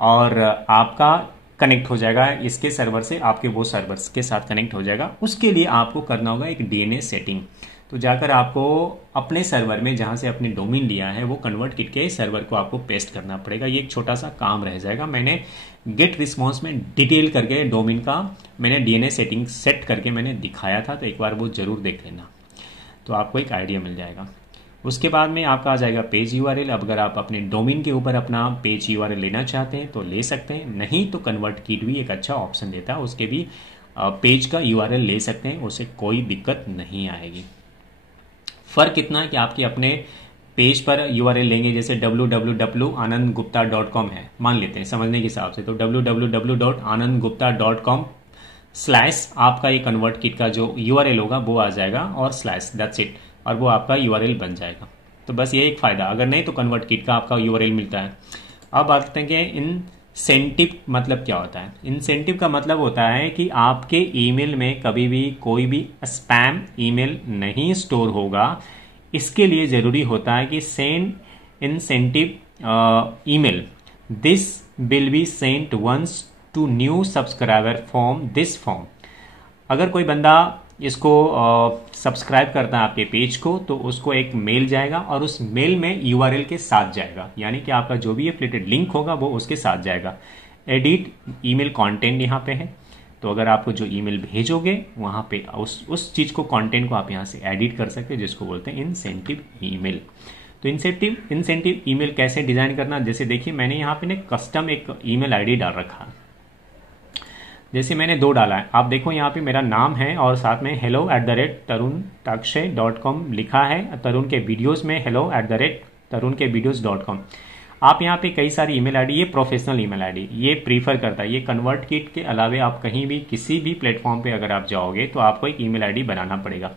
और आपका कनेक्ट हो जाएगा इसके सर्वर से, आपके वो सर्वर्स के साथ कनेक्ट हो जाएगा। उसके लिए आपको करना होगा एक डीएनएस सेटिंग। तो जाकर आपको अपने सर्वर में जहां से अपने डोमेन लिया है वो कन्वर्ट किट के सर्वर को आपको पेस्ट करना पड़ेगा। ये एक छोटा सा काम रह जाएगा। मैंने गेट रिस्पॉन्स में डिटेल करके डोमेन का मैंने डीएनएस सेटिंग सेट करके मैंने दिखाया था, तो एक बार वो जरूर देख लेना तो आपको एक आइडिया मिल जाएगा। उसके बाद में आपका आ जाएगा पेज यूआरएल। अब अगर आप अपने डोमेन के ऊपर अपना पेज यूआरएल लेना चाहते हैं तो ले सकते हैं, नहीं तो कन्वर्ट किट भी एक अच्छा ऑप्शन देता है, उसके भी पेज का यूआरएल ले सकते हैं, उससे कोई दिक्कत नहीं आएगी। फर्क इतना है कि आपके अपने पेज पर यूआरएल लेंगे, जैसे www.anandgupta.com है मान लेते हैं समझने के हिसाब से, तो www.anandgupta.com/ आपका ये कन्वर्ट किट का जो यूआरएल होगा वो आ जाएगा और स्लैश, दैट्स इट, और वो आपका यूआरएल बन जाएगा। तो बस ये एक फायदा, अगर नहीं तो कन्वर्ट किट का आपका यूआरएल मिलता है। अब बात करते हैं कि इंसेंटिव मतलब क्या होता है। इंसेंटिव का मतलब होता है कि आपके ईमेल में कभी भी कोई भी स्पैम ईमेल नहीं स्टोर होगा। इसके लिए जरूरी होता है कि send incentive email, this will be sent once to new subscriber form this form. अगर कोई बंदा इसको सब्सक्राइब करता है आपके पेज को तो उसको एक मेल जाएगा और उस मेल में यूआरएल के साथ जाएगा, यानी कि आपका जो भी एफिलिएटेड लिंक होगा वो उसके साथ जाएगा। एडिट ईमेल कंटेंट यहाँ पे है, तो अगर आपको जो ईमेल भेजोगे वहाँ पे उस चीज़ को कंटेंट को आप यहाँ से एडिट कर सकते हैं, जिसको बोलते हैं इंसेंटिव ईमेल। तो इंसेंटिव ईमेल कैसे डिजाइन करना, जैसे देखिए मैंने यहाँ पे कस्टम एक ईमेल आईडी डाल रखा है। जैसे मैंने 2 डाला है, आप देखो यहाँ पे मेरा नाम है और साथ में hello@taruntakshay.com लिखा है। तरुण के वीडियोस में hello@tarunkevideos.com। आप यहाँ पे कई सारी ईमेल आईडी, ये प्रोफेशनल ईमेल आईडी ये प्रीफर करता है। ये कन्वर्ट किट के अलावे आप कहीं भी किसी भी प्लेटफॉर्म पे अगर आप जाओगे तो आपको एक ईमेल आईडी बनाना पड़ेगा।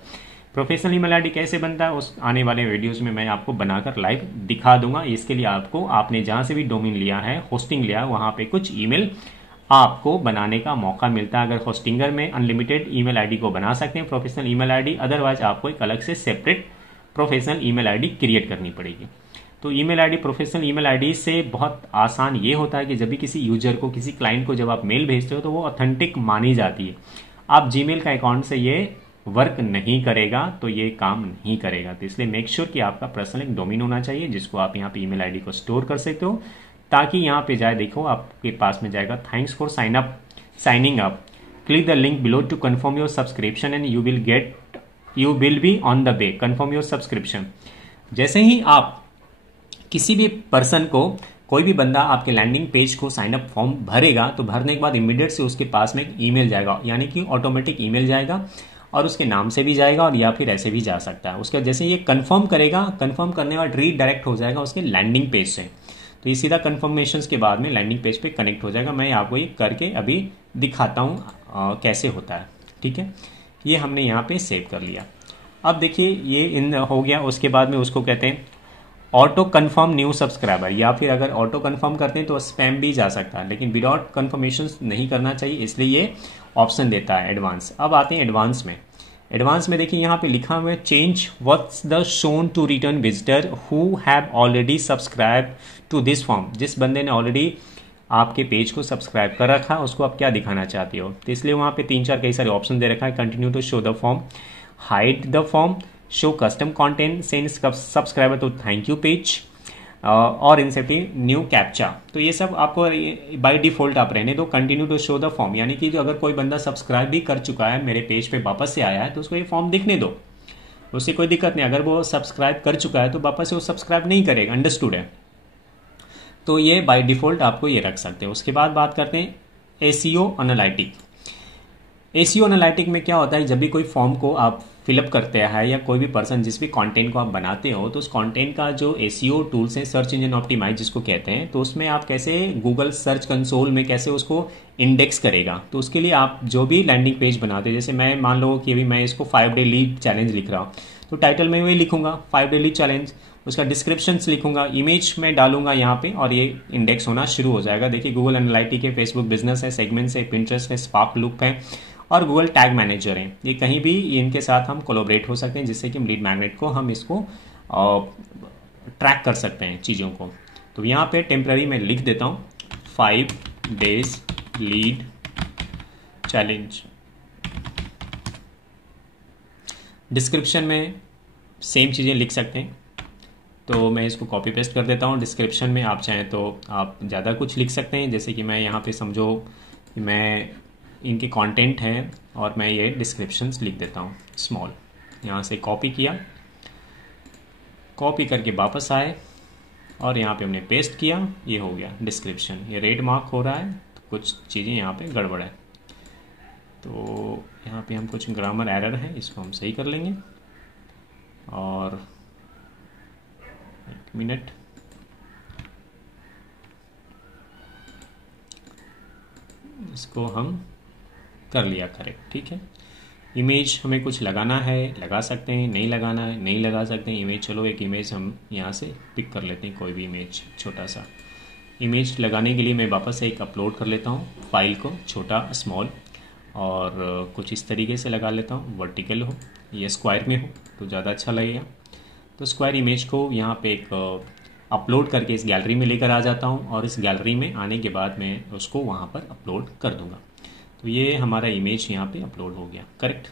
प्रोफेशनल ईमेल आईडी कैसे बनता है उस आने वाले वीडियोस में मैं आपको बनाकर लाइव दिखा दूंगा। इसके लिए आपने जहाँ से भी डोमेन लिया है, होस्टिंग लिया है, वहाँ पे कुछ ईमेल आपको बनाने का मौका मिलता है। अगर होस्टिंगर में अनलिमिटेड ईमेल आईडी को बना सकते हैं प्रोफेशनल ईमेल आईडी, अदरवाइज आपको एक अलग से separate professional email ID create करनी पड़ेगी। तो email ID, professional email ID से बहुत आसान ये होता है कि जब भी किसी यूजर को, किसी क्लाइंट को जब आप मेल भेजते हो तो वो ऑथेंटिक मानी जाती है। आप जीमेल का अकाउंट से ये वर्क नहीं करेगा तो ये काम नहीं करेगा। तो इसलिए मेक श्योर कि आपका पर्सनल एक डोमेन होना चाहिए जिसको आप यहाँ पे ईमेल आईडी को स्टोर कर सकते हो, ताकि यहाँ पे जाए, देखो आपके पास में जाएगा thanks for signing up, click the link below to confirm your subscription and you will be on the way, confirm your subscription. जैसे ही आप किसी भी पर्सन को, कोई भी बंदा आपके लैंडिंग पेज को साइन अप फॉर्म भरेगा तो भरने के बाद इमीडिएट से उसके पास में एक ईमेल जाएगा, यानी कि ऑटोमेटिक ईमेल जाएगा और उसके नाम से भी जाएगा और या फिर ऐसे भी जा सकता है। उसका जैसे ये कंफर्म करेगा, कंफर्म करने के बाद रीडायरेक्ट हो जाएगा उसके लैंडिंग पेज से। तो ये सीधा कंफर्मेशन के बाद में लैंडिंग पेज पे कनेक्ट हो जाएगा। मैं आपको ये करके अभी दिखाता हूँ कैसे होता है। ठीक है, ये हमने यहाँ पे सेव कर लिया। अब देखिए ये इन हो गया। उसके बाद में उसको कहते हैं ऑटो कन्फर्म न्यू सब्सक्राइबर, या फिर अगर ऑटो कन्फर्म करते हैं तो स्पैम भी जा सकता है, लेकिन विदाउट कन्फर्मेशन नहीं करना चाहिए, इसलिए ये ऑप्शन देता है एडवांस। अब आते हैं एडवांस में। एडवांस में देखिए यहाँ पे लिखा हुआ है change what's the shown to return visitor who have already subscribe to this form. जिस बंदे ने ऑलरेडी आपके पेज को सब्सक्राइब कर रखा है उसको आप क्या दिखाना चाहते हो, तो इसलिए वहाँ पे 3-4 कई सारे ऑप्शन दे रखा है। Continue to show the form, hide the form, show custom content, send subscriber to thank you page और इंसेप्टिंग न्यू कैप्चा। तो ये सब आपको बाय डिफॉल्ट आप रहने दो। Continue to show the form, यानी कि जो अगर कोई बंदा सब्सक्राइब भी कर चुका है, मेरे पेज पे वापस से आया है, तो उसको ये फॉर्म दिखने दो, उससे कोई दिक्कत नहीं। अगर वो सब्सक्राइब कर चुका है तो वापस से वो सब्सक्राइब नहीं करेगा, अंडरस्टूड है। तो ये बाय डिफॉल्ट आपको ये रख सकते हैं। उसके बाद बात करते हैं एसीओ एनालिटिक। एसीओ एनालिटिक में क्या होता है, जब भी कोई फॉर्म को आप फिलअप करते हैं या कोई भी पर्सन जिस भी कंटेंट को आप बनाते हो, तो उस कंटेंट का जो एसीओ टूल्स हैं, सर्च इंजन ऑप्टिमाइज जिसको कहते हैं, तो उसमें आप कैसे गूगल सर्च कंसोल में कैसे उसको इंडेक्स करेगा। तो उसके लिए आप जो भी लैंडिंग पेज बनाते हैं, जैसे मैं मान लो कि अभी मैं इसको 5 डे लीड चैलेंज लिख रहा हूँ, तो टाइटल में वही लिखूंगा 5 डे लीड चैलेंज, उसका डिस्क्रिप्शन लिखूंगा, इमेज में डालूंगा यहाँ पे और ये इंडेक्स होना शुरू हो जाएगा। देखिए गूगल एनालिटिक है, फेसबुक बिजनेस है, सेगमेंट्स है, पिंटरेस्ट है, स्पार्क लुक है और गूगल टैग मैनेजर है। ये कहीं भी इनके साथ हम कोलैबोरेट हो सकते हैं, जिससे कि लीड मैग्नेट को हम इसको ट्रैक कर सकते हैं चीज़ों को। तो यहाँ पे टेम्पररी मैं लिख देता हूँ 5 डेज लीड चैलेंज। डिस्क्रिप्शन में सेम चीज़ें लिख सकते हैं, तो मैं इसको कॉपी पेस्ट कर देता हूँ। डिस्क्रिप्शन में आप चाहें तो आप ज़्यादा कुछ लिख सकते हैं, जैसे कि मैं यहाँ पे समझो कि मैं इनके कंटेंट हैं और मैं ये डिस्क्रिप्शंस लिख देता हूँ स्मॉल। यहाँ से कॉपी किया, कॉपी करके वापस आए और यहाँ पे हमने पेस्ट किया, ये हो गया डिस्क्रिप्शन। ये रेड मार्क हो रहा है तो कुछ चीज़ें यहाँ पे गड़बड़ है, तो यहाँ पे हम कुछ ग्रामर एरर है, इसको हम सही कर लेंगे। और एक मिनट, इसको हम कर लिया करेक्ट। ठीक है, इमेज हमें कुछ लगाना है लगा सकते हैं, नहीं लगाना है नहीं लगा सकते हैं। इमेज, चलो एक इमेज हम यहाँ से पिक कर लेते हैं, कोई भी इमेज छोटा सा। इमेज लगाने के लिए मैं वापस से एक अपलोड कर लेता हूँ फाइल को, छोटा स्मॉल, और कुछ इस तरीके से लगा लेता हूँ, वर्टिकल हो या स्क्वायर में हो तो ज़्यादा अच्छा लगेगा। तो स्क्वायर इमेज को यहाँ पे एक अपलोड करके इस गैलरी में लेकर आ जाता हूँ और इस गैलरी में आने के बाद मैं उसको वहाँ पर अपलोड कर दूँगा। तो ये हमारा इमेज यहाँ पे अपलोड हो गया करेक्ट।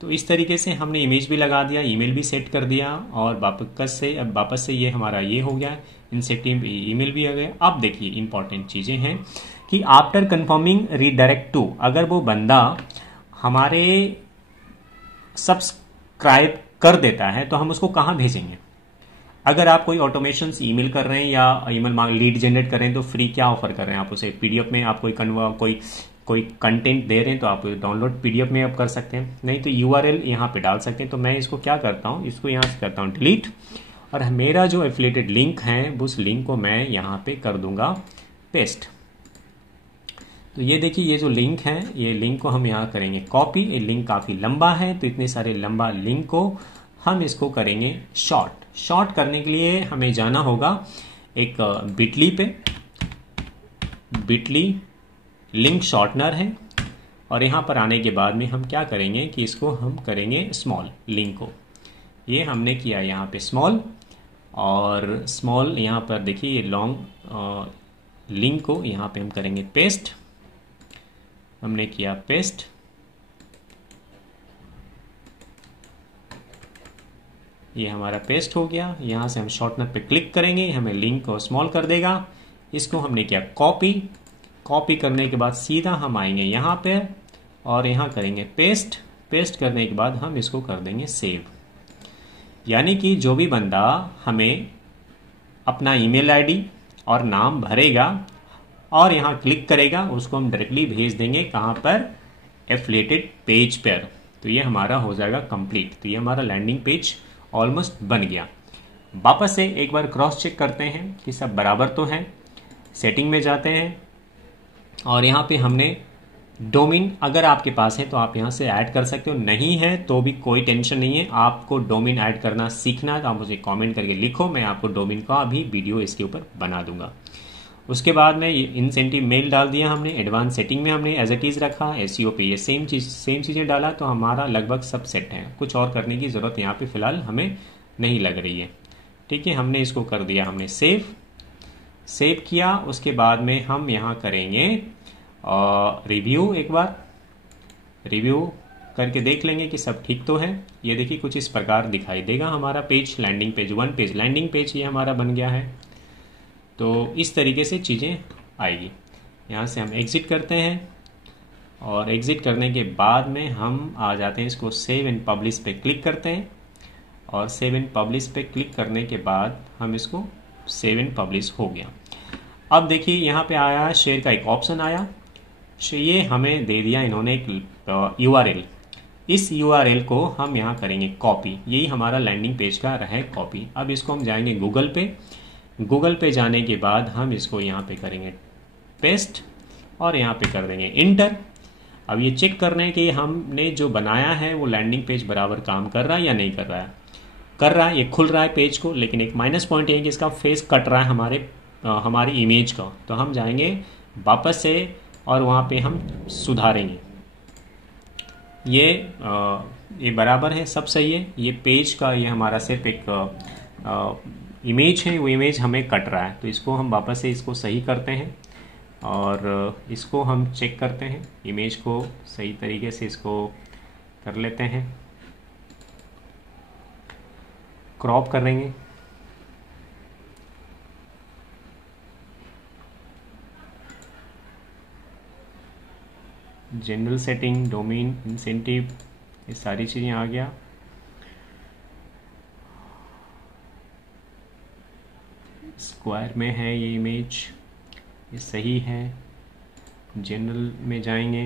तो इस तरीके से हमने इमेज भी लगा दिया, ईमेल भी सेट कर दिया और वापस से ये हमारा ये हो गया, इंसेप्टिव ईमेल भी आ गया। अब देखिए इंपॉर्टेंट चीज़ें हैं कि आफ्टर कंफर्मिंग रीडायरेक्ट टू, अगर वो बंदा हमारे सब्सक्राइब कर देता है तो हम उसको कहाँ भेजेंगे। अगर आप कोई ऑटोमेशन ईमेल कर रहे हैं या ईमेल लीड जनरेट कर रहे हैं तो फ्री क्या ऑफर कर रहे हैं आप उसे, पीडीएफ में आप कोई कंटेंट दे रहे हैं तो आप डाउनलोड पीडीएफ में आप कर सकते हैं, नहीं तो यूआरएल यहाँ पे डाल सकते हैं। तो मैं इसको क्या करता हूँ, इसको यहाँ से करता हूँ डिलीट और मेरा जो एफिलिएटेड लिंक है उस लिंक को मैं यहाँ पे कर दूंगा पेस्ट। तो ये देखिए ये जो लिंक है, ये लिंक को हम यहाँ करेंगे कॉपी। ये लिंक काफ़ी लंबा है तो इतने सारे लंबा लिंक को हम इसको करेंगे शॉर्ट। शॉर्ट करने के लिए हमें जाना होगा एक बिटली पे, बिटली लिंक शॉर्टनर है, और यहाँ पर आने के बाद में हम क्या करेंगे कि इसको हम करेंगे स्मॉल लिंक को। ये हमने किया यहाँ पे स्मॉल और स्मॉल यहाँ पर देखिए ये लॉन्ग लिंक को यहाँ पे हम करेंगे पेस्ट। हमने किया पेस्ट, ये हमारा पेस्ट हो गया। यहाँ से हम शॉर्टनर पे क्लिक करेंगे, हमें लिंक को स्मॉल कर देगा। इसको हमने किया कॉपी। कॉपी करने के बाद सीधा हम आएंगे यहाँ पे और यहाँ करेंगे पेस्ट। पेस्ट करने के बाद हम इसको कर देंगे सेव। यानी कि जो भी बंदा हमें अपना ईमेल आईडी और नाम भरेगा और यहाँ क्लिक करेगा, उसको हम डायरेक्टली भेज देंगे कहाँ पर, एफिलिएटेड पेज पर। तो ये हमारा हो जाएगा कंप्लीट। तो ये हमारा लैंडिंग पेज ऑलमोस्ट बन गया। वापस से एक बार क्रॉस चेक करते हैं कि सब बराबर तो है। सेटिंग में जाते हैं और यहाँ पे हमने डोमेन, अगर आपके पास है तो आप यहाँ से ऐड कर सकते हो, नहीं है तो भी कोई टेंशन नहीं है। आपको डोमेन ऐड करना सीखना है तो आप मुझे कमेंट करके लिखो, मैं आपको डोमेन का भी वीडियो इसके ऊपर बना दूंगा। उसके बाद में इंसेंटिव मेल डाल दिया हमने। एडवांस सेटिंग में हमने एज इट इज़ रखा। एसईओ पे ये सेम चीज़ें डाला, तो हमारा लगभग सब सेट है। कुछ और करने की ज़रूरत यहाँ पे फ़िलहाल हमें नहीं लग रही है। ठीक है, हमने इसको कर दिया, हमने सेव किया। उसके बाद में हम यहाँ करेंगे रिव्यू। एक बार रिव्यू करके देख लेंगे कि सब ठीक तो है। ये देखिए कुछ इस प्रकार दिखाई देगा हमारा page, landing page 1 page landing page ये हमारा बन गया है। तो इस तरीके से चीज़ें आएगी। यहाँ से हम एग्ज़िट करते हैं और एग्ज़िट करने के बाद में हम आ जाते हैं, इसको सेव एंड पब्लिश पे क्लिक करते हैं और सेव एंड पब्लिश पे क्लिक करने के बाद हम इसको सेव एंड पब्लिश हो गया। अब देखिए यहाँ पे आया शेयर का एक ऑप्शन आया। ये हमें दे दिया इन्होंने एक URL। इस URL को हम यहाँ करेंगे कॉपी। यही हमारा लैंडिंग पेज का रहे कॉपी। अब इसको हम जाएंगे गूगल पे जाने के बाद हम इसको यहाँ पे करेंगे पेस्ट और यहाँ पे कर देंगे इंटर। अब ये चेक करने के हमने जो बनाया है वो लैंडिंग पेज बराबर काम कर रहा है या नहीं कर रहा है। कर रहा है, ये खुल रहा है पेज को, लेकिन एक माइनस पॉइंट है कि इसका फेस कट रहा है हमारी इमेज का। तो हम जाएंगे वापस से और वहाँ पे हम सुधारेंगे। ये बराबर है, सब सही है। ये पेज का ये हमारा सिर्फ एक इमेज है, वो इमेज हमें कट रहा है। तो इसको हम वापस से इसको सही करते हैं और इसको हम चेक करते हैं, इमेज को सही तरीके से इसको कर लेते हैं, क्रॉप करेंगे। जनरल सेटिंग, डोमेन, इंसेंटिव, ये सारी चीज़ें आ गया। स्क्वायर में है ये इमेज, ये सही है। जनरल में जाएंगे,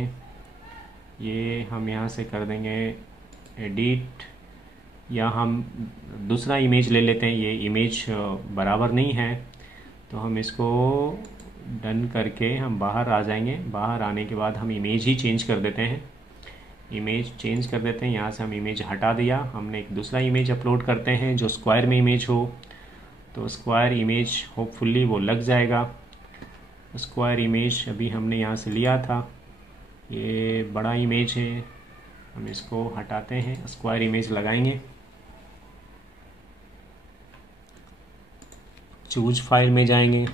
ये हम यहाँ से कर देंगे एडिट, या हम दूसरा इमेज ले लेते हैं। ये इमेज बराबर नहीं है तो हम इसको डन करके हम बाहर आ जाएंगे। बाहर आने के बाद हम इमेज ही चेंज कर देते हैं, इमेज चेंज कर देते हैं। यहाँ से हम इमेज हटा दिया, हमने एक दूसरा इमेज अपलोड करते हैं जो स्क्वायर में इमेज हो। तो स्क्वायर इमेज होपफुली वो लग जाएगा। स्क्वायर इमेज अभी हमने यहाँ से लिया था, ये बड़ा इमेज है, हम इसको हटाते हैं, स्क्वायर इमेज लगाएंगे। चूज फाइल में जाएंगे,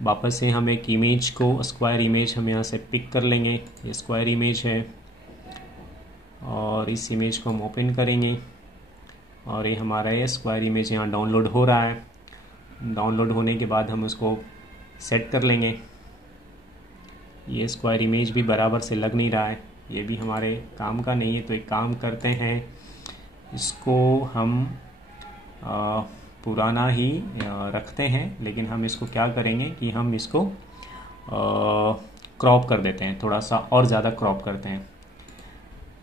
वापस से हम एक इमेज को, स्क्वायर इमेज हम यहाँ से पिक कर लेंगे। ये स्क्वायर इमेज है और इस इमेज को हम ओपन करेंगे और ये हमारा ये स्क्वायर इमेज यहाँ डाउनलोड हो रहा है। डाउनलोड होने के बाद हम उसको सेट कर लेंगे। ये स्क्वायर इमेज भी बराबर से लग नहीं रहा है, ये भी हमारे काम का नहीं है। तो एक काम करते हैं, इसको हम पुराना ही रखते हैं, लेकिन हम इसको क्या करेंगे कि हम इसको क्रॉप कर देते हैं, थोड़ा सा और ज़्यादा क्रॉप करते हैं,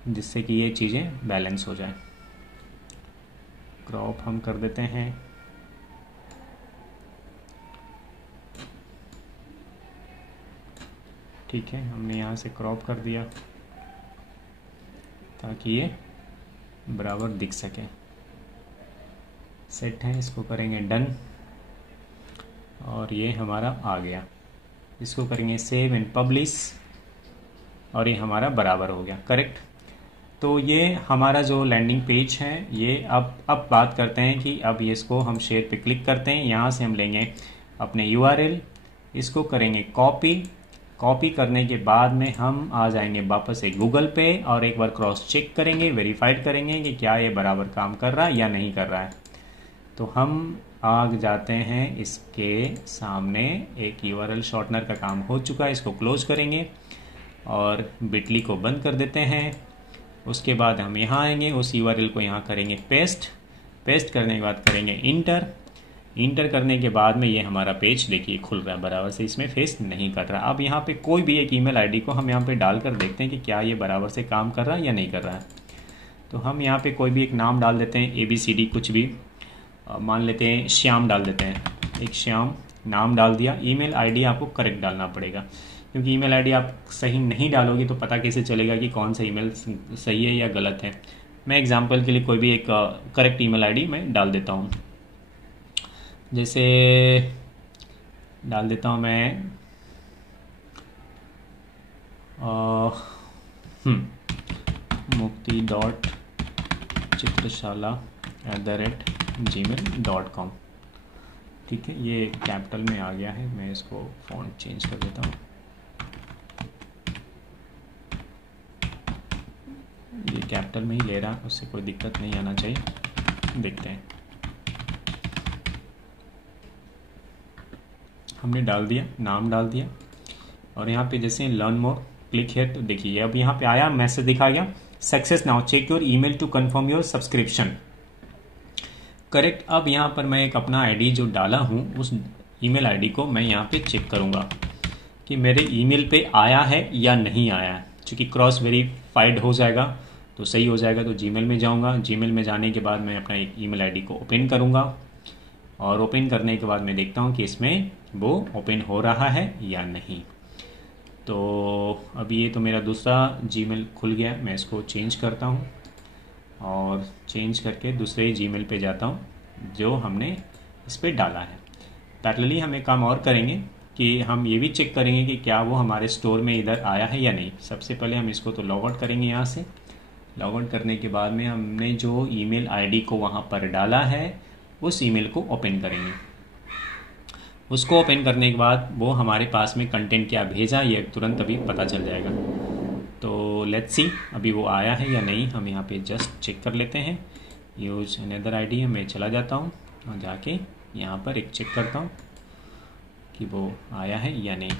जिससे कि ये चीज़ें बैलेंस हो जाए। क्रॉप हम कर देते हैं, ठीक है। हमने यहाँ से क्रॉप कर दिया ताकि ये बराबर दिख सके। सेट है, इसको करेंगे डन और ये हमारा आ गया। इसको करेंगे सेव एंड पब्लिश और ये हमारा बराबर हो गया, करेक्ट। तो ये हमारा जो लैंडिंग पेज है ये अब बात करते हैं कि अब ये इसको हम शेयर पे क्लिक करते हैं। यहाँ से हम लेंगे अपने URL, इसको करेंगे कॉपी करने के बाद में हम आ जाएंगे वापस से गूगल पे और एक बार क्रॉस चेक करेंगे, वेरीफाइड करेंगे कि क्या ये बराबर काम कर रहा है या नहीं कर रहा है। तो हम आ जाते हैं इसके सामने, एक URL शॉर्टनर का काम हो चुका है, इसको क्लोज करेंगे और बिटली को बंद कर देते हैं। उसके बाद हम यहाँ आएंगे, उस URL को यहाँ करेंगे पेस्ट करने के बाद करेंगे इंटर करने के बाद में ये हमारा पेज देखिए खुल रहा है, बराबर से इसमें फेस नहीं कर रहा। अब यहाँ पे कोई भी एक ईमेल आईडी को हम यहाँ पे डालकर देखते हैं कि क्या ये बराबर से काम कर रहा है या नहीं कर रहा है। तो हम यहाँ पे कोई भी एक नाम डाल देते हैं, ABCD कुछ भी, मान लेते हैं श्याम डाल देते हैं, एक श्याम नाम डाल दिया। ईमेल आईडी आपको करेक्ट डालना पड़ेगा, क्योंकि ईमेल आईडी आप सही नहीं डालोगे तो पता कैसे चलेगा कि कौन सा ईमेल सही है या गलत है। मैं एग्जांपल के लिए कोई भी एक करेक्ट ईमेल आईडी मैं डाल देता हूँ, जैसे डाल देता हूँ मैं mukti.chitraशाला@gmail.com। ठीक है, ये कैपिटल में आ गया है, मैं इसको फॉन्ट चेंज कर देता हूँ। ये कैपिटल में ही ले रहा है, उससे कोई दिक्कत नहीं आना चाहिए। देखते हैं, हमने डाल दिया, नाम डाल दिया और यहाँ पे जैसे लर्न मोर क्लिक है तो देखिए अब यहाँ पे आया मैसेज दिखा गया, success now, check your email to confirm your subscription. Correct. अब यहाँ पर मैं एक अपना आईडी जो डाला हूँ उस ईमेल आईडी को मैं यहाँ पे चेक करूँगा कि मेरे ईमेल पे आया है या नहीं आया है। चूँकि क्रॉस वेरीफाइड हो जाएगा तो सही हो जाएगा। तो जीमेल में जाऊँगा, जीमेल में जाने के बाद मैं अपना एक ईमेल आईडी को ओपन करूँगा और ओपन करने के बाद मैं देखता हूँ कि इसमें वो ओपन हो रहा है या नहीं। तो अभी ये तो मेरा दूसरा जीमेल खुल गया, मैं इसको चेंज करता हूँ और चेंज करके दूसरे जीमेल पे जाता हूँ जो हमने इस पर डाला है। पैरेलली हम एक काम और करेंगे कि हम ये भी चेक करेंगे कि क्या वो हमारे स्टोर में इधर आया है या नहीं। सबसे पहले हम इसको तो लॉग आउट करेंगे, यहाँ से लॉग आउट करने के बाद में हमने जो ईमेल आईडी को वहाँ पर डाला है उस ईमेल को ओपन करेंगे। उसको ओपन करने के बाद वो हमारे पास में कंटेंट क्या भेजा ये तुरंत अभी पता चल जाएगा। तो लेट्स सी अभी वो आया है या नहीं, हम यहाँ पे जस्ट चेक कर लेते हैं। यूज अनदर आईडी मैं चला जाता हूँ और जाके यहाँ पर एक चेक करता हूँ कि वो आया है या नहीं।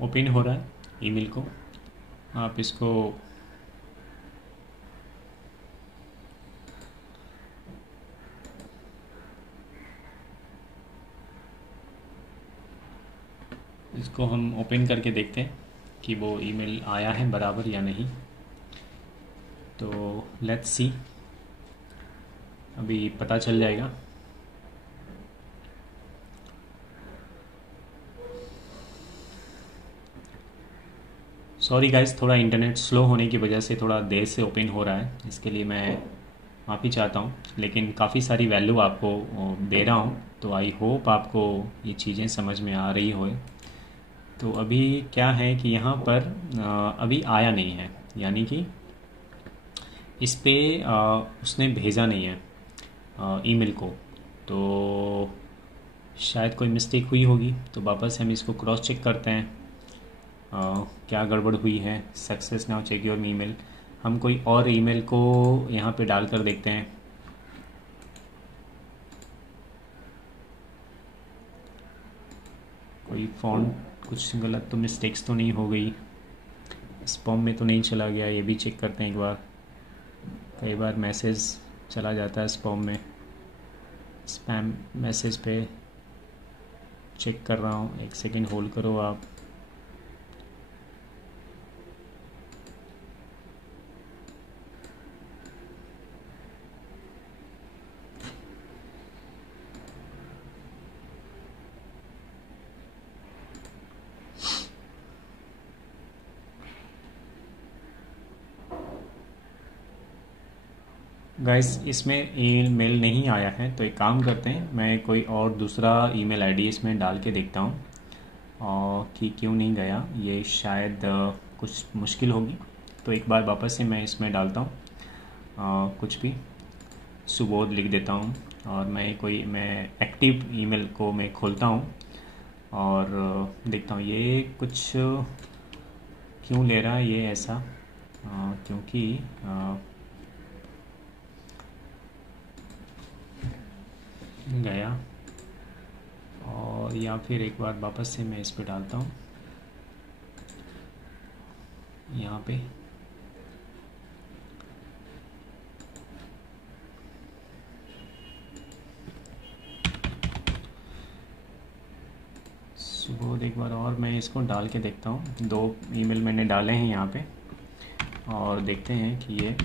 ओपन हो रहा है ईमेल को, आप इसको हम ओपन करके देखते हैं कि वो ईमेल आया है बराबर या नहीं। तो लेट्स सी अभी पता चल जाएगा। सॉरी गाइस, थोड़ा इंटरनेट स्लो होने की वजह से थोड़ा देर से ओपन हो रहा है, इसके लिए मैं माफ़ी चाहता हूँ। लेकिन काफ़ी सारी वैल्यू आपको दे रहा हूँ, तो आई होप आपको ये चीज़ें समझ में आ रही हो। तो अभी क्या है कि यहाँ पर अभी आया नहीं है, यानी कि इस पे उसने भेजा नहीं है ईमेल को, तो शायद कोई मिस्टेक हुई होगी। तो वापस हम इसको क्रॉस चेक करते हैं क्या गड़बड़ हुई है। Success now check your email, हम कोई और ईमेल को यहाँ पे डाल कर देखते हैं। कोई फॉन्ट कुछ गलत तो मिस्टेक्स तो नहीं हो गई, स्पैम में तो नहीं चला गया, ये भी चेक करते हैं एक बार। कई बार मैसेज चला जाता है स्पैम में, स्पैम मैसेज पे चेक कर रहा हूँ, एक सेकंड होल्ड करो आप। गाइस इसमें ईमेल नहीं आया है, तो एक काम करते हैं, मैं कोई और दूसरा ईमेल आईडी इसमें डाल के देखता हूँ और कि क्यों नहीं गया। ये शायद कुछ मुश्किल होगी, तो एक बार वापस से मैं इसमें डालता हूँ कुछ भी सुबोध लिख देता हूँ और मैं एक्टिव ईमेल को मैं खोलता हूँ और देखता हूँ ये कुछ क्यों ले रहा है ये ऐसा, क्योंकि गया। और या फिर एक बार वापस से मैं इस पे डालता हूँ यहाँ पे। सुबोध एक बार और मैं इसको डाल के देखता हूँ। 2 ईमेल मैंने डाले हैं यहाँ पे और देखते हैं कि ये